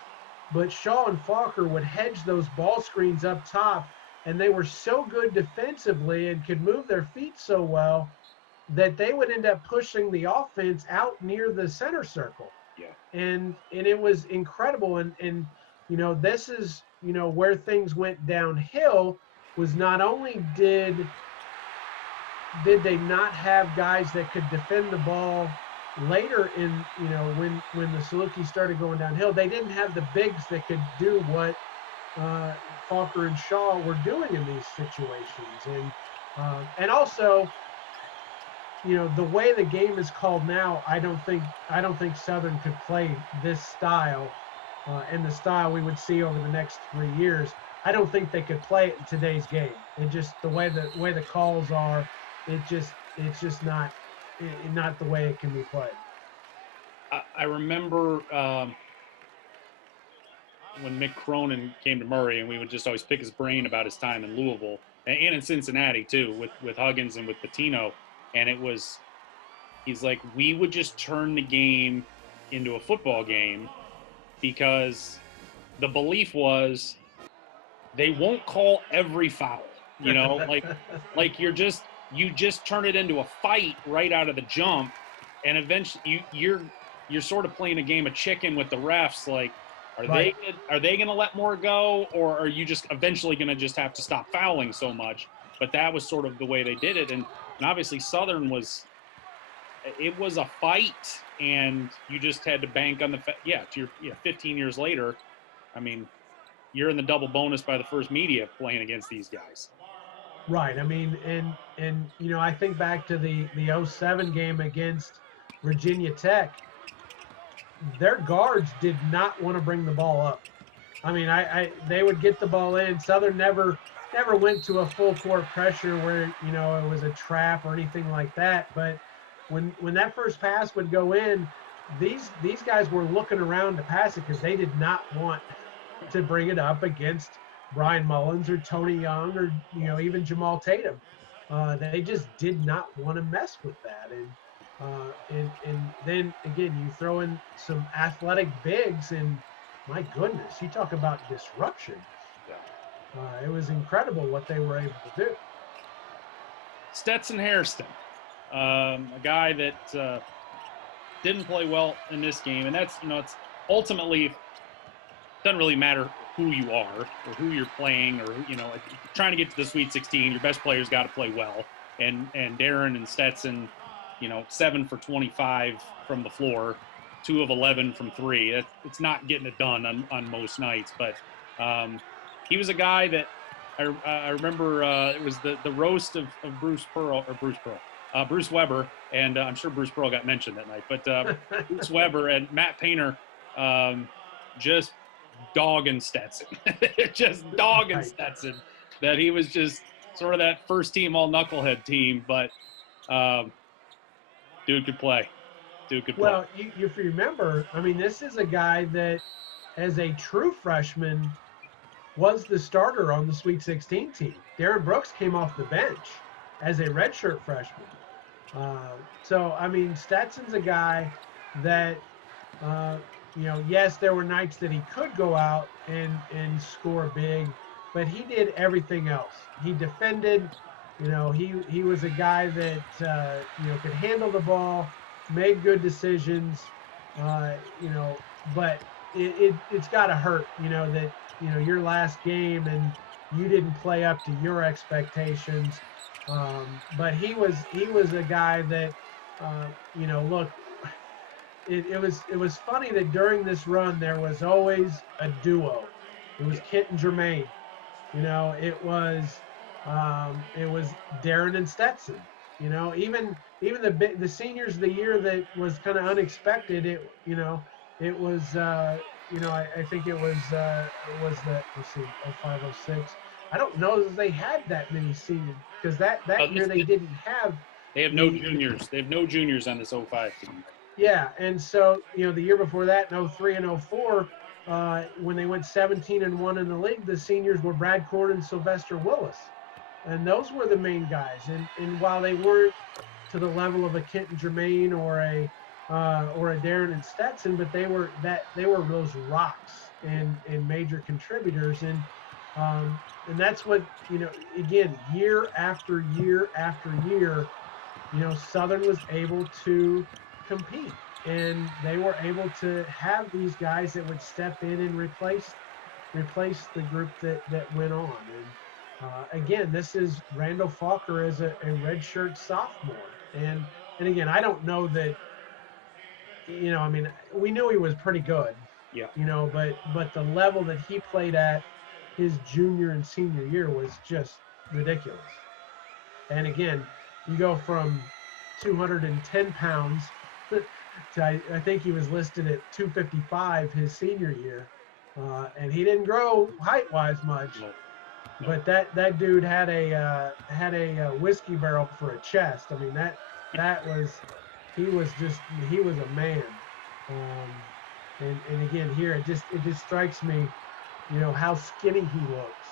but Shaw and Falker would hedge those ball screens up top, and they were so good defensively and could move their feet so well that they would end up pushing the offense out near the center circle. Yeah. And it was incredible. And you know, this is, you know, where things went downhill. Was not only did they not have guys that could defend the ball later in, you know, when the Salukis started going downhill, they didn't have the bigs that could do what Falker and Shaw were doing in these situations. And also, you know, the way the game is called now, I don't think Southern could play this style and the style we would see over the next 3 years. I don't think they could play it in today's game. It just, the way the calls are, it's just not the way it can be played. I remember when Mick Cronin came to Murray, and we would just always pick his brain about his time in Louisville and in Cincinnati too, with Huggins and with Pitino. And he's like, we would just turn the game into a football game because the belief was they won't call every foul, you know, like you just turn it into a fight right out of the jump, and eventually you're sort of playing a game of chicken with the refs. Like, are they going to let more go, or are you just eventually going to just have to stop fouling so much? But that was sort of the way they did it, and obviously Southern was a fight, and you just had to bank on 15 years later. I mean, you're in the double bonus by the first media playing against these guys. Right. I mean, and you know, I think back to the 07 game against Virginia Tech. Their guards did not want to bring the ball up. I mean, they would get the ball in. Southern never went to a full court pressure where, you know, it was a trap or anything like that. But when that first pass would go in, these guys were looking around to pass it because they did not want to bring it up against Brian Mullins or Tony Young or, you know, even Jamal Tatum. They just did not want to mess with that. And then again, you throw in some athletic bigs, and my goodness, you talk about disruption. It was incredible what they were able to do. Stetson Hairston, a guy that didn't play well in this game, and that's, you know, it's ultimately, it doesn't really matter who you are or who you're playing, or, you know, trying to get to the Sweet 16, your best players got to play well. And Darren and Stetson, you know, 7 for 25 from the floor, 2 of 11 from 3. It's not getting it done on most nights, but he was a guy that I remember. It was the roast of Bruce Weber, and I'm sure Bruce Pearl got mentioned that night. But Bruce Weber and Matt Painter just dogging Stetson, just dogging Right. Stetson. That he was just sort of that first team all knucklehead team, but dude could play. Dude could play. Well, if you remember, I mean, this is a guy that, as a true freshman, was the starter on the Sweet 16 team. Darren Brooks came off the bench as a redshirt freshman. So, I mean, Stetson's a guy that, yes, there were nights that he could go out and score big, but he did everything else. He defended. He was a guy that could handle the ball, made good decisions. But it's got to hurt. That your last game and you didn't play up to your expectations. But he was a guy that look. It was funny that during this run there was always a duo. It was Kent and Jermaine. It was Darren and Stetson. Even the seniors of the year that was kind of unexpected. It was I think it was the, let's see, 05, 06. I don't know that they had that many seniors because that year they didn't have. They have no juniors. They have no juniors on this 05 team. Yeah, and so the year before that, in 03 and 04, when they went 17-1 in the league, the seniors were Brad Cord and Sylvester Willis, and those were the main guys. And while they weren't to the level of a Kent and Jermaine or a Darren and Stetson, but they were those rocks and major contributors. And that's what again, year after year after year, Southern was able to compete, and they were able to have these guys that would step in and replace the group that went on. And again, this is Randall Falker as a redshirt sophomore, and again, I don't know that I mean, we knew he was pretty good, yeah, but the level that he played at his junior and senior year was just ridiculous. And again, you go from 210 pounds to I think he was listed at 255 his senior year, and he didn't grow height-wise much. No. But that dude had a whiskey barrel for a chest. I mean he was a man. And again, here it just strikes me, how skinny he looks.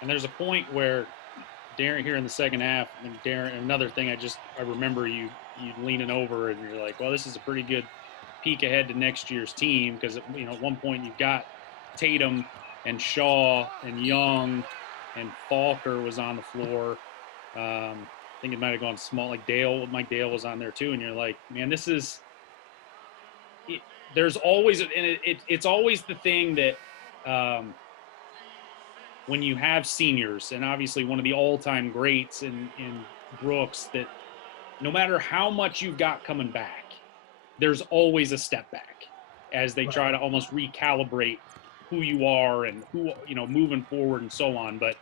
And there's a point where Darren, here in the second half, and Darren, another thing I remember you leaning over and you're like, well, this is a pretty good peek ahead to next year's team, because at one point you've got Tatum and Shaw and Young and Falker was on the floor. I think it might have gone small, like Mike Dale was on there too, and you're like, man, this is it, there's always, and it's always the thing that when you have seniors, and obviously one of the all-time greats in Brooks, that no matter how much you've got coming back, there's always a step back as they try to almost recalibrate who you are and who, moving forward and so on. But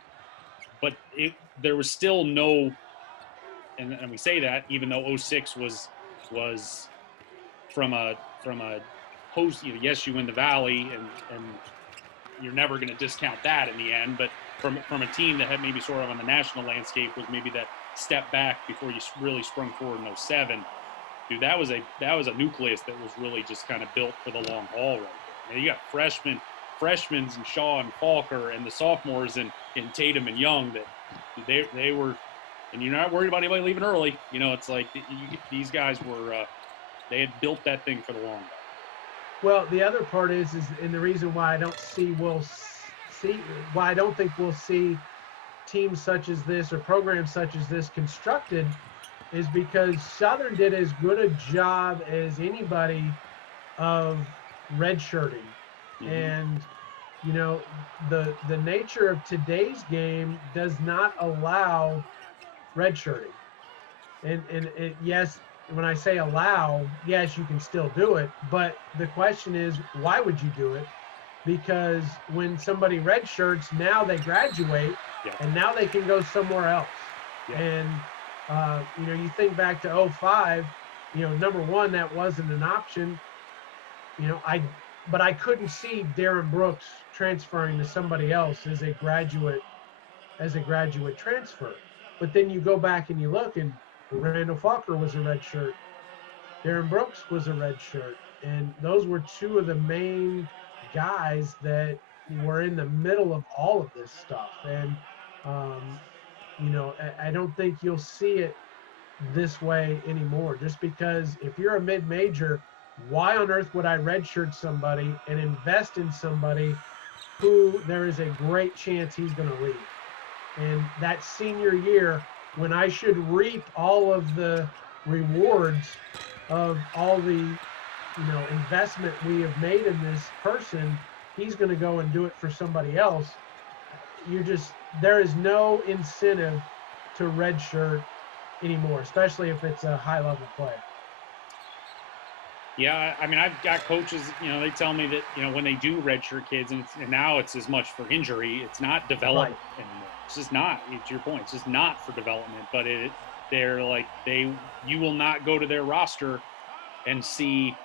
there was still no, and we say that even though 06 was from a host, yes, you win the Valley, and you're never going to discount that in the end, but from a team that had maybe sort of on the national landscape was maybe that step back before you really sprung forward in 07. Dude, that was a nucleus that was really just kind of built for the long haul right there. And you got freshmen and Shaw and Falker and the sophomores in Tatum and Young that they were, and you're not worried about anybody leaving early. It's like these guys were they had built that thing for the long haul. Well, the other part is, and the reason why I don't think we'll see teams such as this or programs such as this constructed is because Southern did as good a job as anybody of redshirting. Mm-hmm. And, the nature of today's game does not allow redshirting. And yes, when I say allow, yes, you can still do it. But the question is, why would you do it? Because when somebody redshirts, now they graduate, and now they can go somewhere else. Yeah. And, you think back to 05, number one, that wasn't an option. but I couldn't see Darren Brooks transferring to somebody else as a graduate transfer. But then you go back and you look, and Randall Falker was a red shirt. Darren Brooks was a red shirt. And those were two of the main guys that were in the middle of all of this stuff. And, I don't think you'll see it this way anymore. Just because if you're a mid-major, why on earth would I redshirt somebody and invest in somebody who there is a great chance he's going to leave? And that senior year, when I should reap all of the rewards of all the investment we have made in this person, he's going to go and do it for somebody else. There is no incentive to redshirt anymore, especially if it's a high level player. Yeah, I mean, I've got coaches, they tell me that, when they do redshirt kids, and now it's as much for injury, it's not development anymore. It's just not, to your point, it's just not for development, but they're like, you will not go to their roster and see,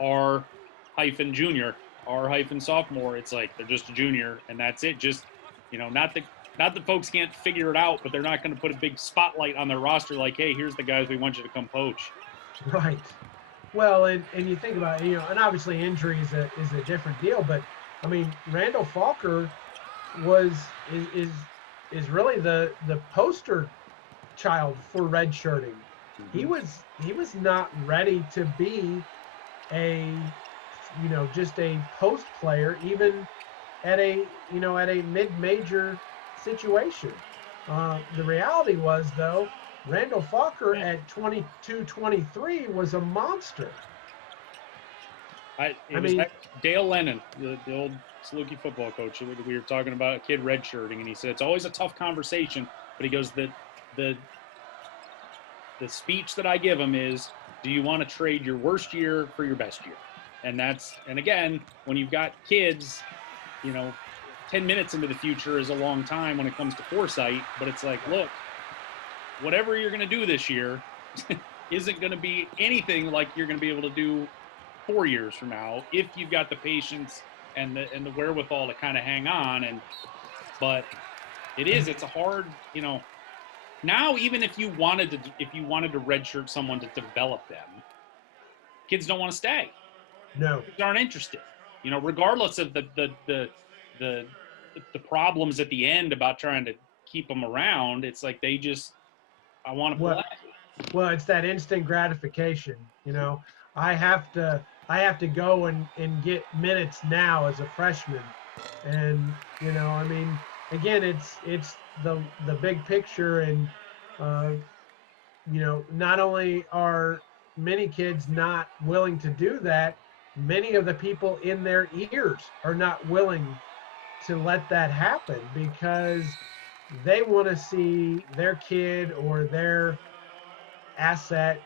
R-junior, R-sophomore. It's like, they're just a junior and that's it. Just, not that folks can't figure it out, but they're not going to put a big spotlight on their roster like, hey, here's the guys we want you to come poach. Right. Well, and you think about it, and obviously injury is a different deal, but I mean, Randall Falker is really the poster child for redshirting. Mm-hmm. He was not ready to be just a post player, even at a mid-major situation. The reality was, though, Randall Falker at 22-23 was a monster. Dale Lennon, the old Salukis football coach. We were talking about a kid redshirting, and he said it's always a tough conversation. But he goes, the speech that I give him is, do you want to trade your worst year for your best year? And again, when you've got kids, 10 minutes into the future is a long time when it comes to foresight. But it's like, look, whatever you're going to do this year isn't going to be anything like you're going to be able to do 4 years from now if you've got the patience and the wherewithal to kind of hang on. But it's a hard, now even if you wanted to redshirt someone to develop them, kids don't want to stay. No, kids aren't interested. Regardless of the problems at the end about trying to keep them around, it's like I want to play. Well, it's that instant gratification. I have to go and get minutes now as a freshman, and I mean, again, it's the big picture, and not only are many kids not willing to do that, many of the people in their ears are not willing to let that happen because they want to see their kid or their asset,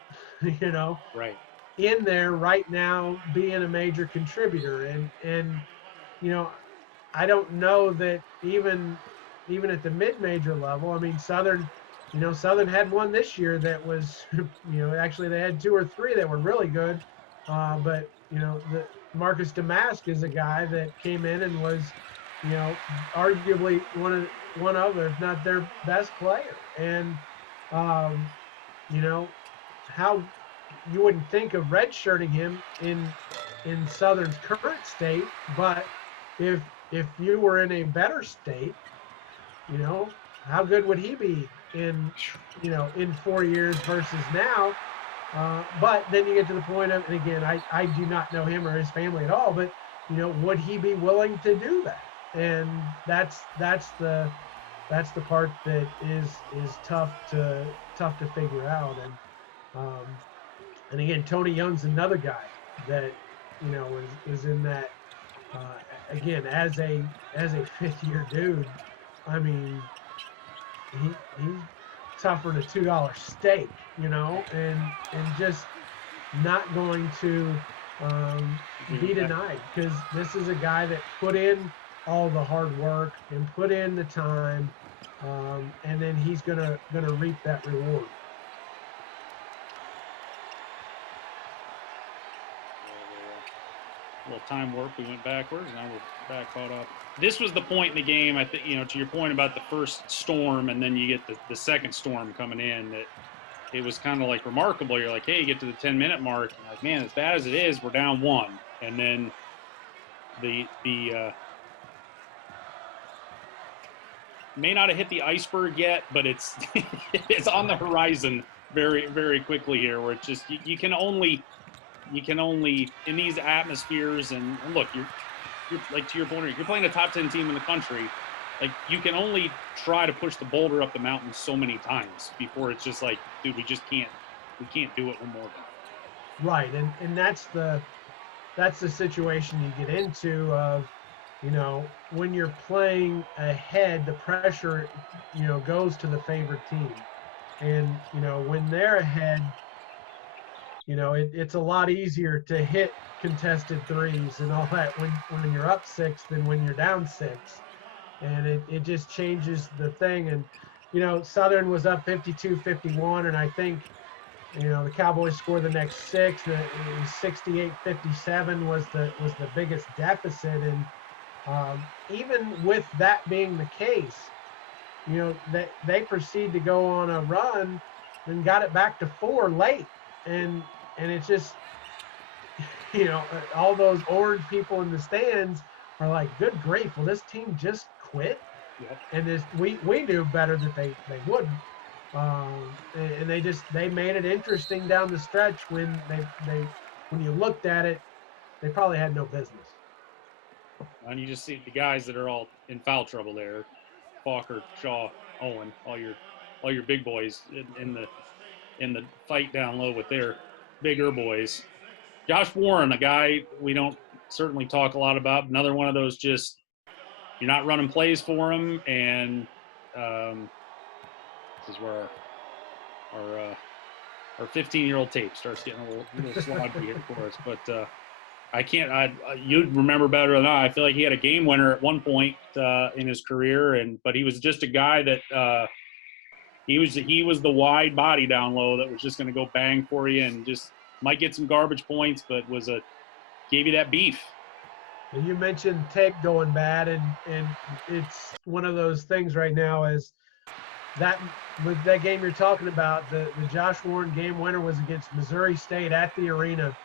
right, in there right now being a major contributor. And I don't know that even at the mid-major level, I mean, Southern had one this year that was, actually they had 2 or 3 that were really good. But, the Marcus Damask is a guy that came in and was, arguably one of, if not their best player. And, how you wouldn't think of redshirting him in Southern's current state, but if you were in a better state, how good would he be in 4 years versus now? But then you get to the point of, and again, I do not know him or his family at all, but would he be willing to do that? And that's the part that is tough to figure out. And again, Tony Young's another guy that is in that. Again, as a 5th-year dude, I mean, he's tougher than a $2 steak, and just not going to be denied, because this is a guy that put in all the hard work and put in the time, and then he's gonna reap that reward. little time warp. We went backwards. Now we're back caught up. This was the point in the game, I think, to your point about the first storm, and then you get the second storm coming in, that it was kind of like remarkable. You're like, hey, you get to the 10-minute mark, and like, man, as bad as it is, we're down 1. And then the may not have hit the iceberg yet, but it's it's on the horizon very, very quickly here, where it's just you can only in these atmospheres, and look, you're like, to your point, you're playing a top 10 team in the country, like, you can only try to push the boulder up the mountain so many times before it's just like, dude, we can't do it one more time. Right, and that's the situation you get into of, when you're playing ahead, the pressure, goes to the favored team. And, when they're ahead, it's a lot easier to hit contested threes and all that when you're up 6 than when you're down 6. And it just changes the thing. And, Southern was up 52-51, and I think, the Cowboys scored the next 6. It was 68-57 was the biggest deficit. And even with that being the case, they proceed to go on a run and got it back to 4 late. And it's just, all those orange people in the stands are like, good grief, will this team just quit? Yep. And we knew better that they wouldn't. And they made it interesting down the stretch when when you looked at it, they probably had no business. And you just see the guys that are all in foul trouble there: Falker, Shaw, Owen, all your big boys in the fight down low with their bigger boys. Josh Warren, a guy we don't certainly talk a lot about, another one of those, just, you're not running plays for him, and this is where our 15-year-old tape starts getting a little sloggy here for us. But you'd remember better than I feel like he had a game winner at one point in his career, but he was just a guy that he was the wide body down low that was just going to go bang for you and just might get some garbage points, but gave you that beef. You mentioned tape going bad, and it's one of those things right now is that with that game you're talking about, the Josh Warren game winner was against Missouri State at the arena,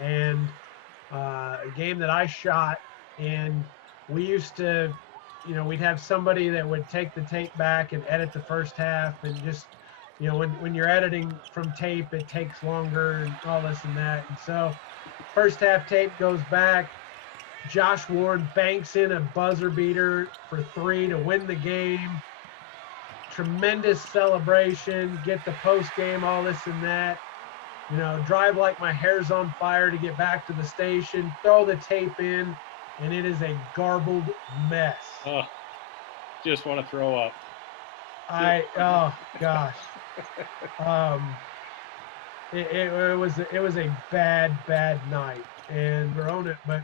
and a game that I shot. And we used to, we'd have somebody that would take the tape back and edit the first half, and just, when you're editing from tape, it takes longer and all this and that. And so first half tape goes back. Josh Warren banks in a buzzer beater for 3 to win the game. Tremendous celebration, get the post game, all this and that. Drive like my hair's on fire to get back to the station, throw the tape in, and it is a garbled mess. Oh, just want to throw up. Oh gosh. It was a bad night, and we're on it. But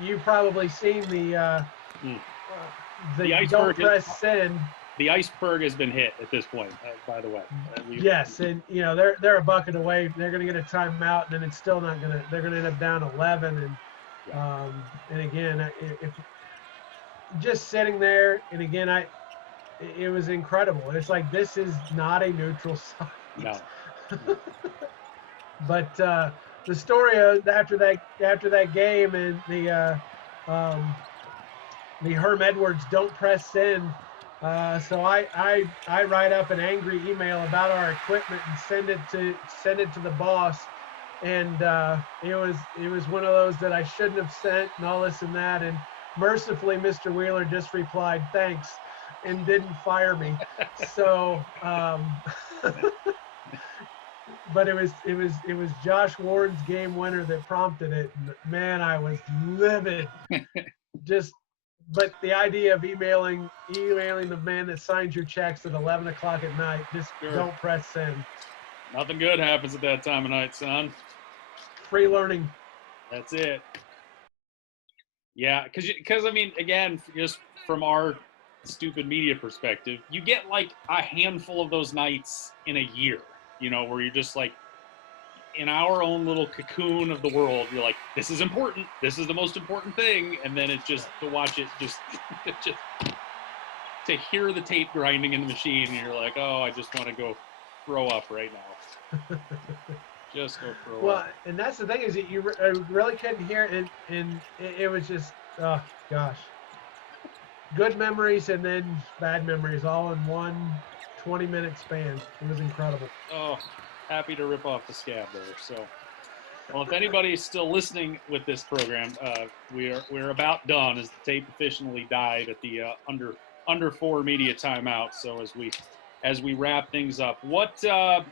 you've probably seen the don't press send. The iceberg has been hit at this point, by the way. Yes, and they're a bucket away. They're going to get a timeout, and then it's still not going to. They're going to end up down 11, and again, if just sitting there, and again, it was incredible. It's like, this is not a neutral site. No. But the story after that game, and the Herm Edwards don't press send. So I write up an angry email about our equipment and send it to the boss, and it was one of those that I shouldn't have sent, and all this and that. And mercifully, Mr. Wheeler just replied, "Thanks," and didn't fire me. So, but it was Josh Warren's game winner that prompted it. And man, I was livid. But the idea of emailing the man that signs your checks at 11 o'clock at night, just don't press send. Nothing good happens at that time of night, son. Free learning. That's it. Yeah, because I mean, again, just from our stupid media perspective, you get like a handful of those nights in a year, where you're just like, in our own little cocoon of the world, you're like, this is important. This is the most important thing. And then it's just to watch it just to hear the tape grinding in the machine, and you're like, oh, I just want to go throw up right now. Just go throw up. Well, and that's the thing is that you really couldn't hear it, and it was just, oh, gosh. Good memories and then bad memories all in one 20-minute span. It was incredible. Oh, happy to rip off the scab there. So, well, if anybody's still listening with this program, we're about done as the tape officially died at the under 4 media timeout. So as we wrap things up, what I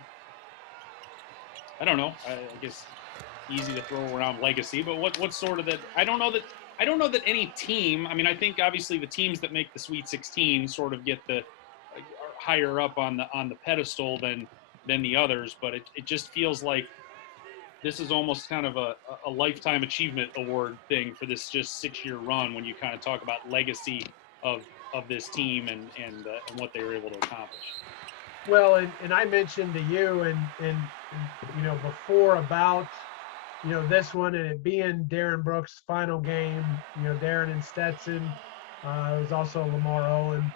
don't know. I guess easy to throw around legacy, but what sort of that? I don't know that any team. I mean, I think obviously the teams that make the Sweet 16 sort of get are higher up on the pedestal than the others, but it just feels like this is almost kind of a lifetime achievement award thing for this just 6-year run when you kind of talk about legacy of this team and what they were able to accomplish. Well, and I mentioned to you and you know before about this one and it being Darren Brooks' final game. Darren and Stetson. It was also Lamar Owen.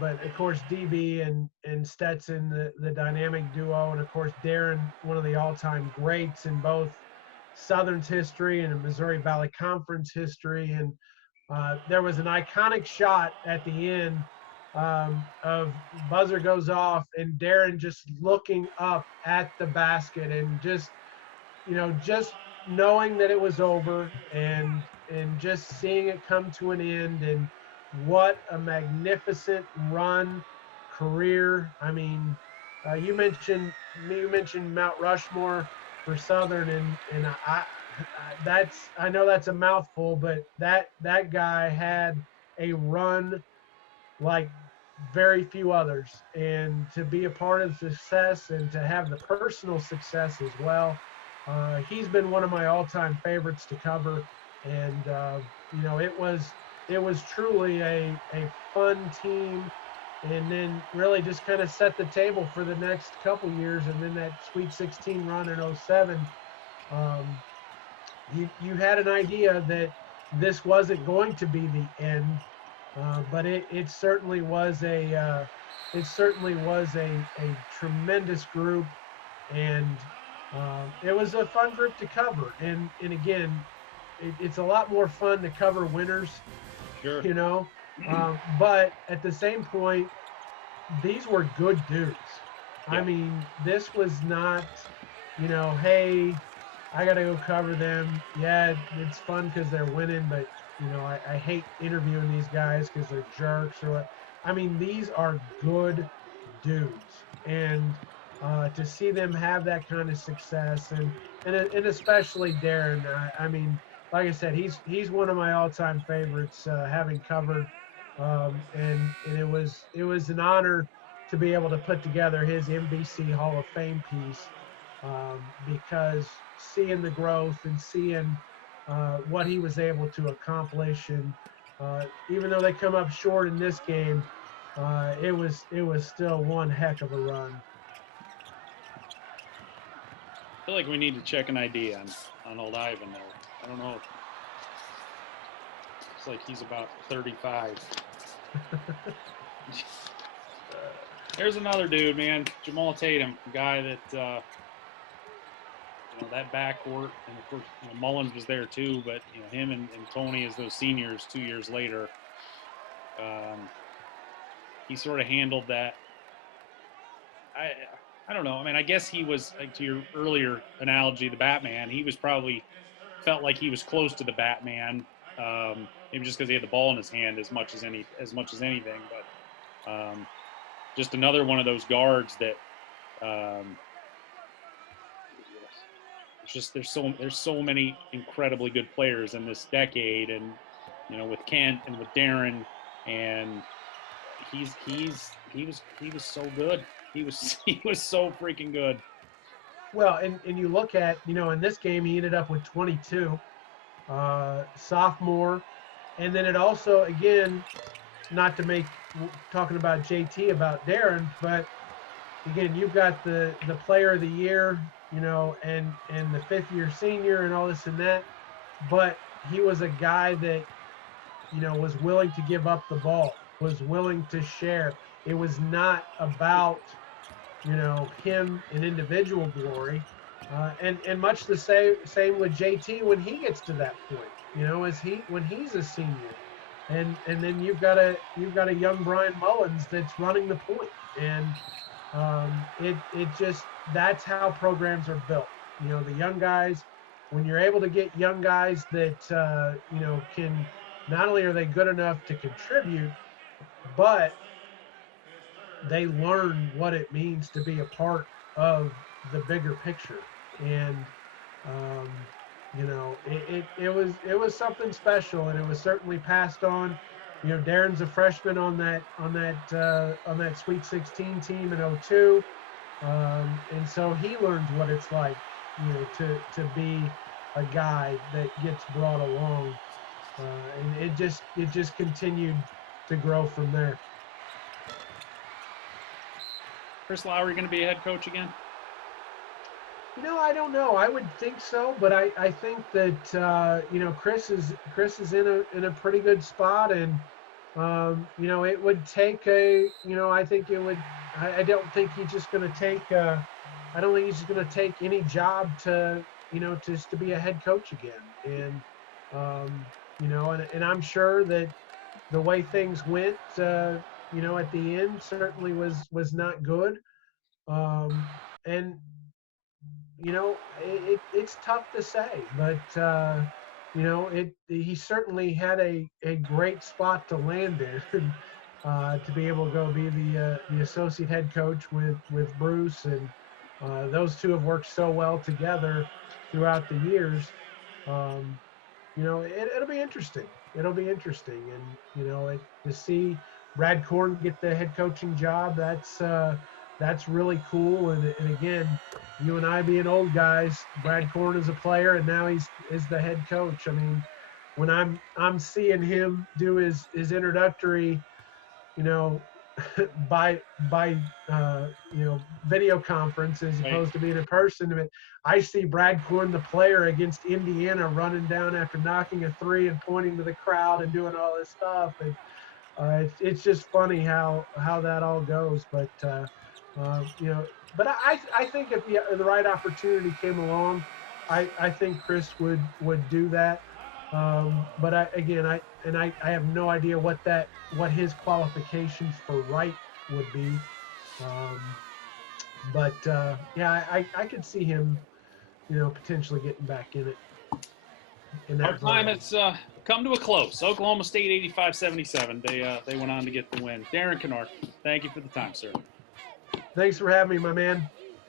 But of course, DB and Stetson, the dynamic duo, and of course Darren, one of the all-time greats in both Southern's history and in Missouri Valley Conference history. And there was an iconic shot at the end of buzzer goes off and Darren just looking up at the basket and just knowing that it was over and just seeing it come to an end. And what a magnificent run, career. I mean, you mentioned Mount Rushmore for Southern, and I know that's a mouthful, but that guy had a run like very few others, and to be a part of success and to have the personal success as well. He's been one of my all-time favorites to cover, and it was truly a fun team, and then really just kind of set the table for the next couple years. And then that Sweet 16 run in 07, you had an idea that this wasn't going to be the end, but it certainly was a tremendous group, and it was a fun group to cover. And again, it's a lot more fun to cover winners, Sure. But at the same point, these were good dudes. Yeah. I mean, this was not, hey, I got to go cover them. Yeah, it's fun because they're winning, but I hate interviewing these guys because they're jerks or what. I mean, these are good dudes, and to see them have that kind of success, and especially Darren. I mean, like I said, he's one of my all-time favorites, having covered, and it was an honor to be able to put together his MVC Hall of Fame piece, because seeing the growth and seeing what he was able to accomplish, and even though they come up short in this game, it was still one heck of a run. I feel like we need to check an ID on old Ivan there. I don't know. Looks like he's about 35. There's another dude, man. Jamal Tatum, a guy that that backcourt, and of course Mullins was there too, but him and Tony as those seniors 2 years later, he sort of handled that. I don't know. I mean, I guess he was, like, to your earlier analogy, the Batman. He was probably felt like he was close to the Batman, maybe just because he had the ball in his hand as much as anything. But just another one of those guards that there's so many incredibly good players in this decade, and with Kent and with Darren, and he was so good. He was so freaking good. Well, and you look at, in this game, he ended up with 22, sophomore. And then it also, again, not to make talking about JT about Darren, but again, you've got the player of the year and the 5th-year senior and all this and that, but he was a guy that was willing to give up the ball, was willing to share. It was not about him in individual glory, and much the same with JT when he gets to that point. As when he's a senior, and then you've got a young Brian Mullins that's running the point, and it just, that's how programs are built. The young guys, when you're able to get young guys that can, not only are they good enough to contribute, but they learn what it means to be a part of the bigger picture. And um, it was something special, and it was certainly passed on. Darren's a freshman on that Sweet 16 team in 02, and so he learns what it's like, to be a guy that gets brought along, and it just continued to grow from there. Chris Lowry going to be a head coach again? I don't know. I would think so, but I think that Chris is in a pretty good spot, and it would take I think it would. I don't think he's just going to take. I don't think he's just going to take any job to just to be a head coach again, and and I'm sure that the way things went, at the end certainly was not good, and it's tough to say, but he certainly had a great spot to land in, to be able to go be the associate head coach with Bruce, and those two have worked so well together throughout the years. Um, it'll be interesting. It'll be interesting, and to see Brad Korn get the head coaching job, that's really cool. And again, you and I being old guys, Brad Korn is a player, and now he's the head coach. I mean, when I'm seeing him do his introductory, you know, by video conference as opposed to being in person. But I see Brad Korn, the player, against Indiana, running down after knocking a three and pointing to the crowd and doing all this stuff, and it's just funny how that all goes. But but I think if the right opportunity came along, I think Chris would do that. But I have no idea what his qualifications for right would be. But yeah, I could see him, potentially getting back in it. Our time has come to a close. Oklahoma State 85-77. They went on to get the win. Darren Kinnard, thank you for the time, sir. Thanks for having me, my man.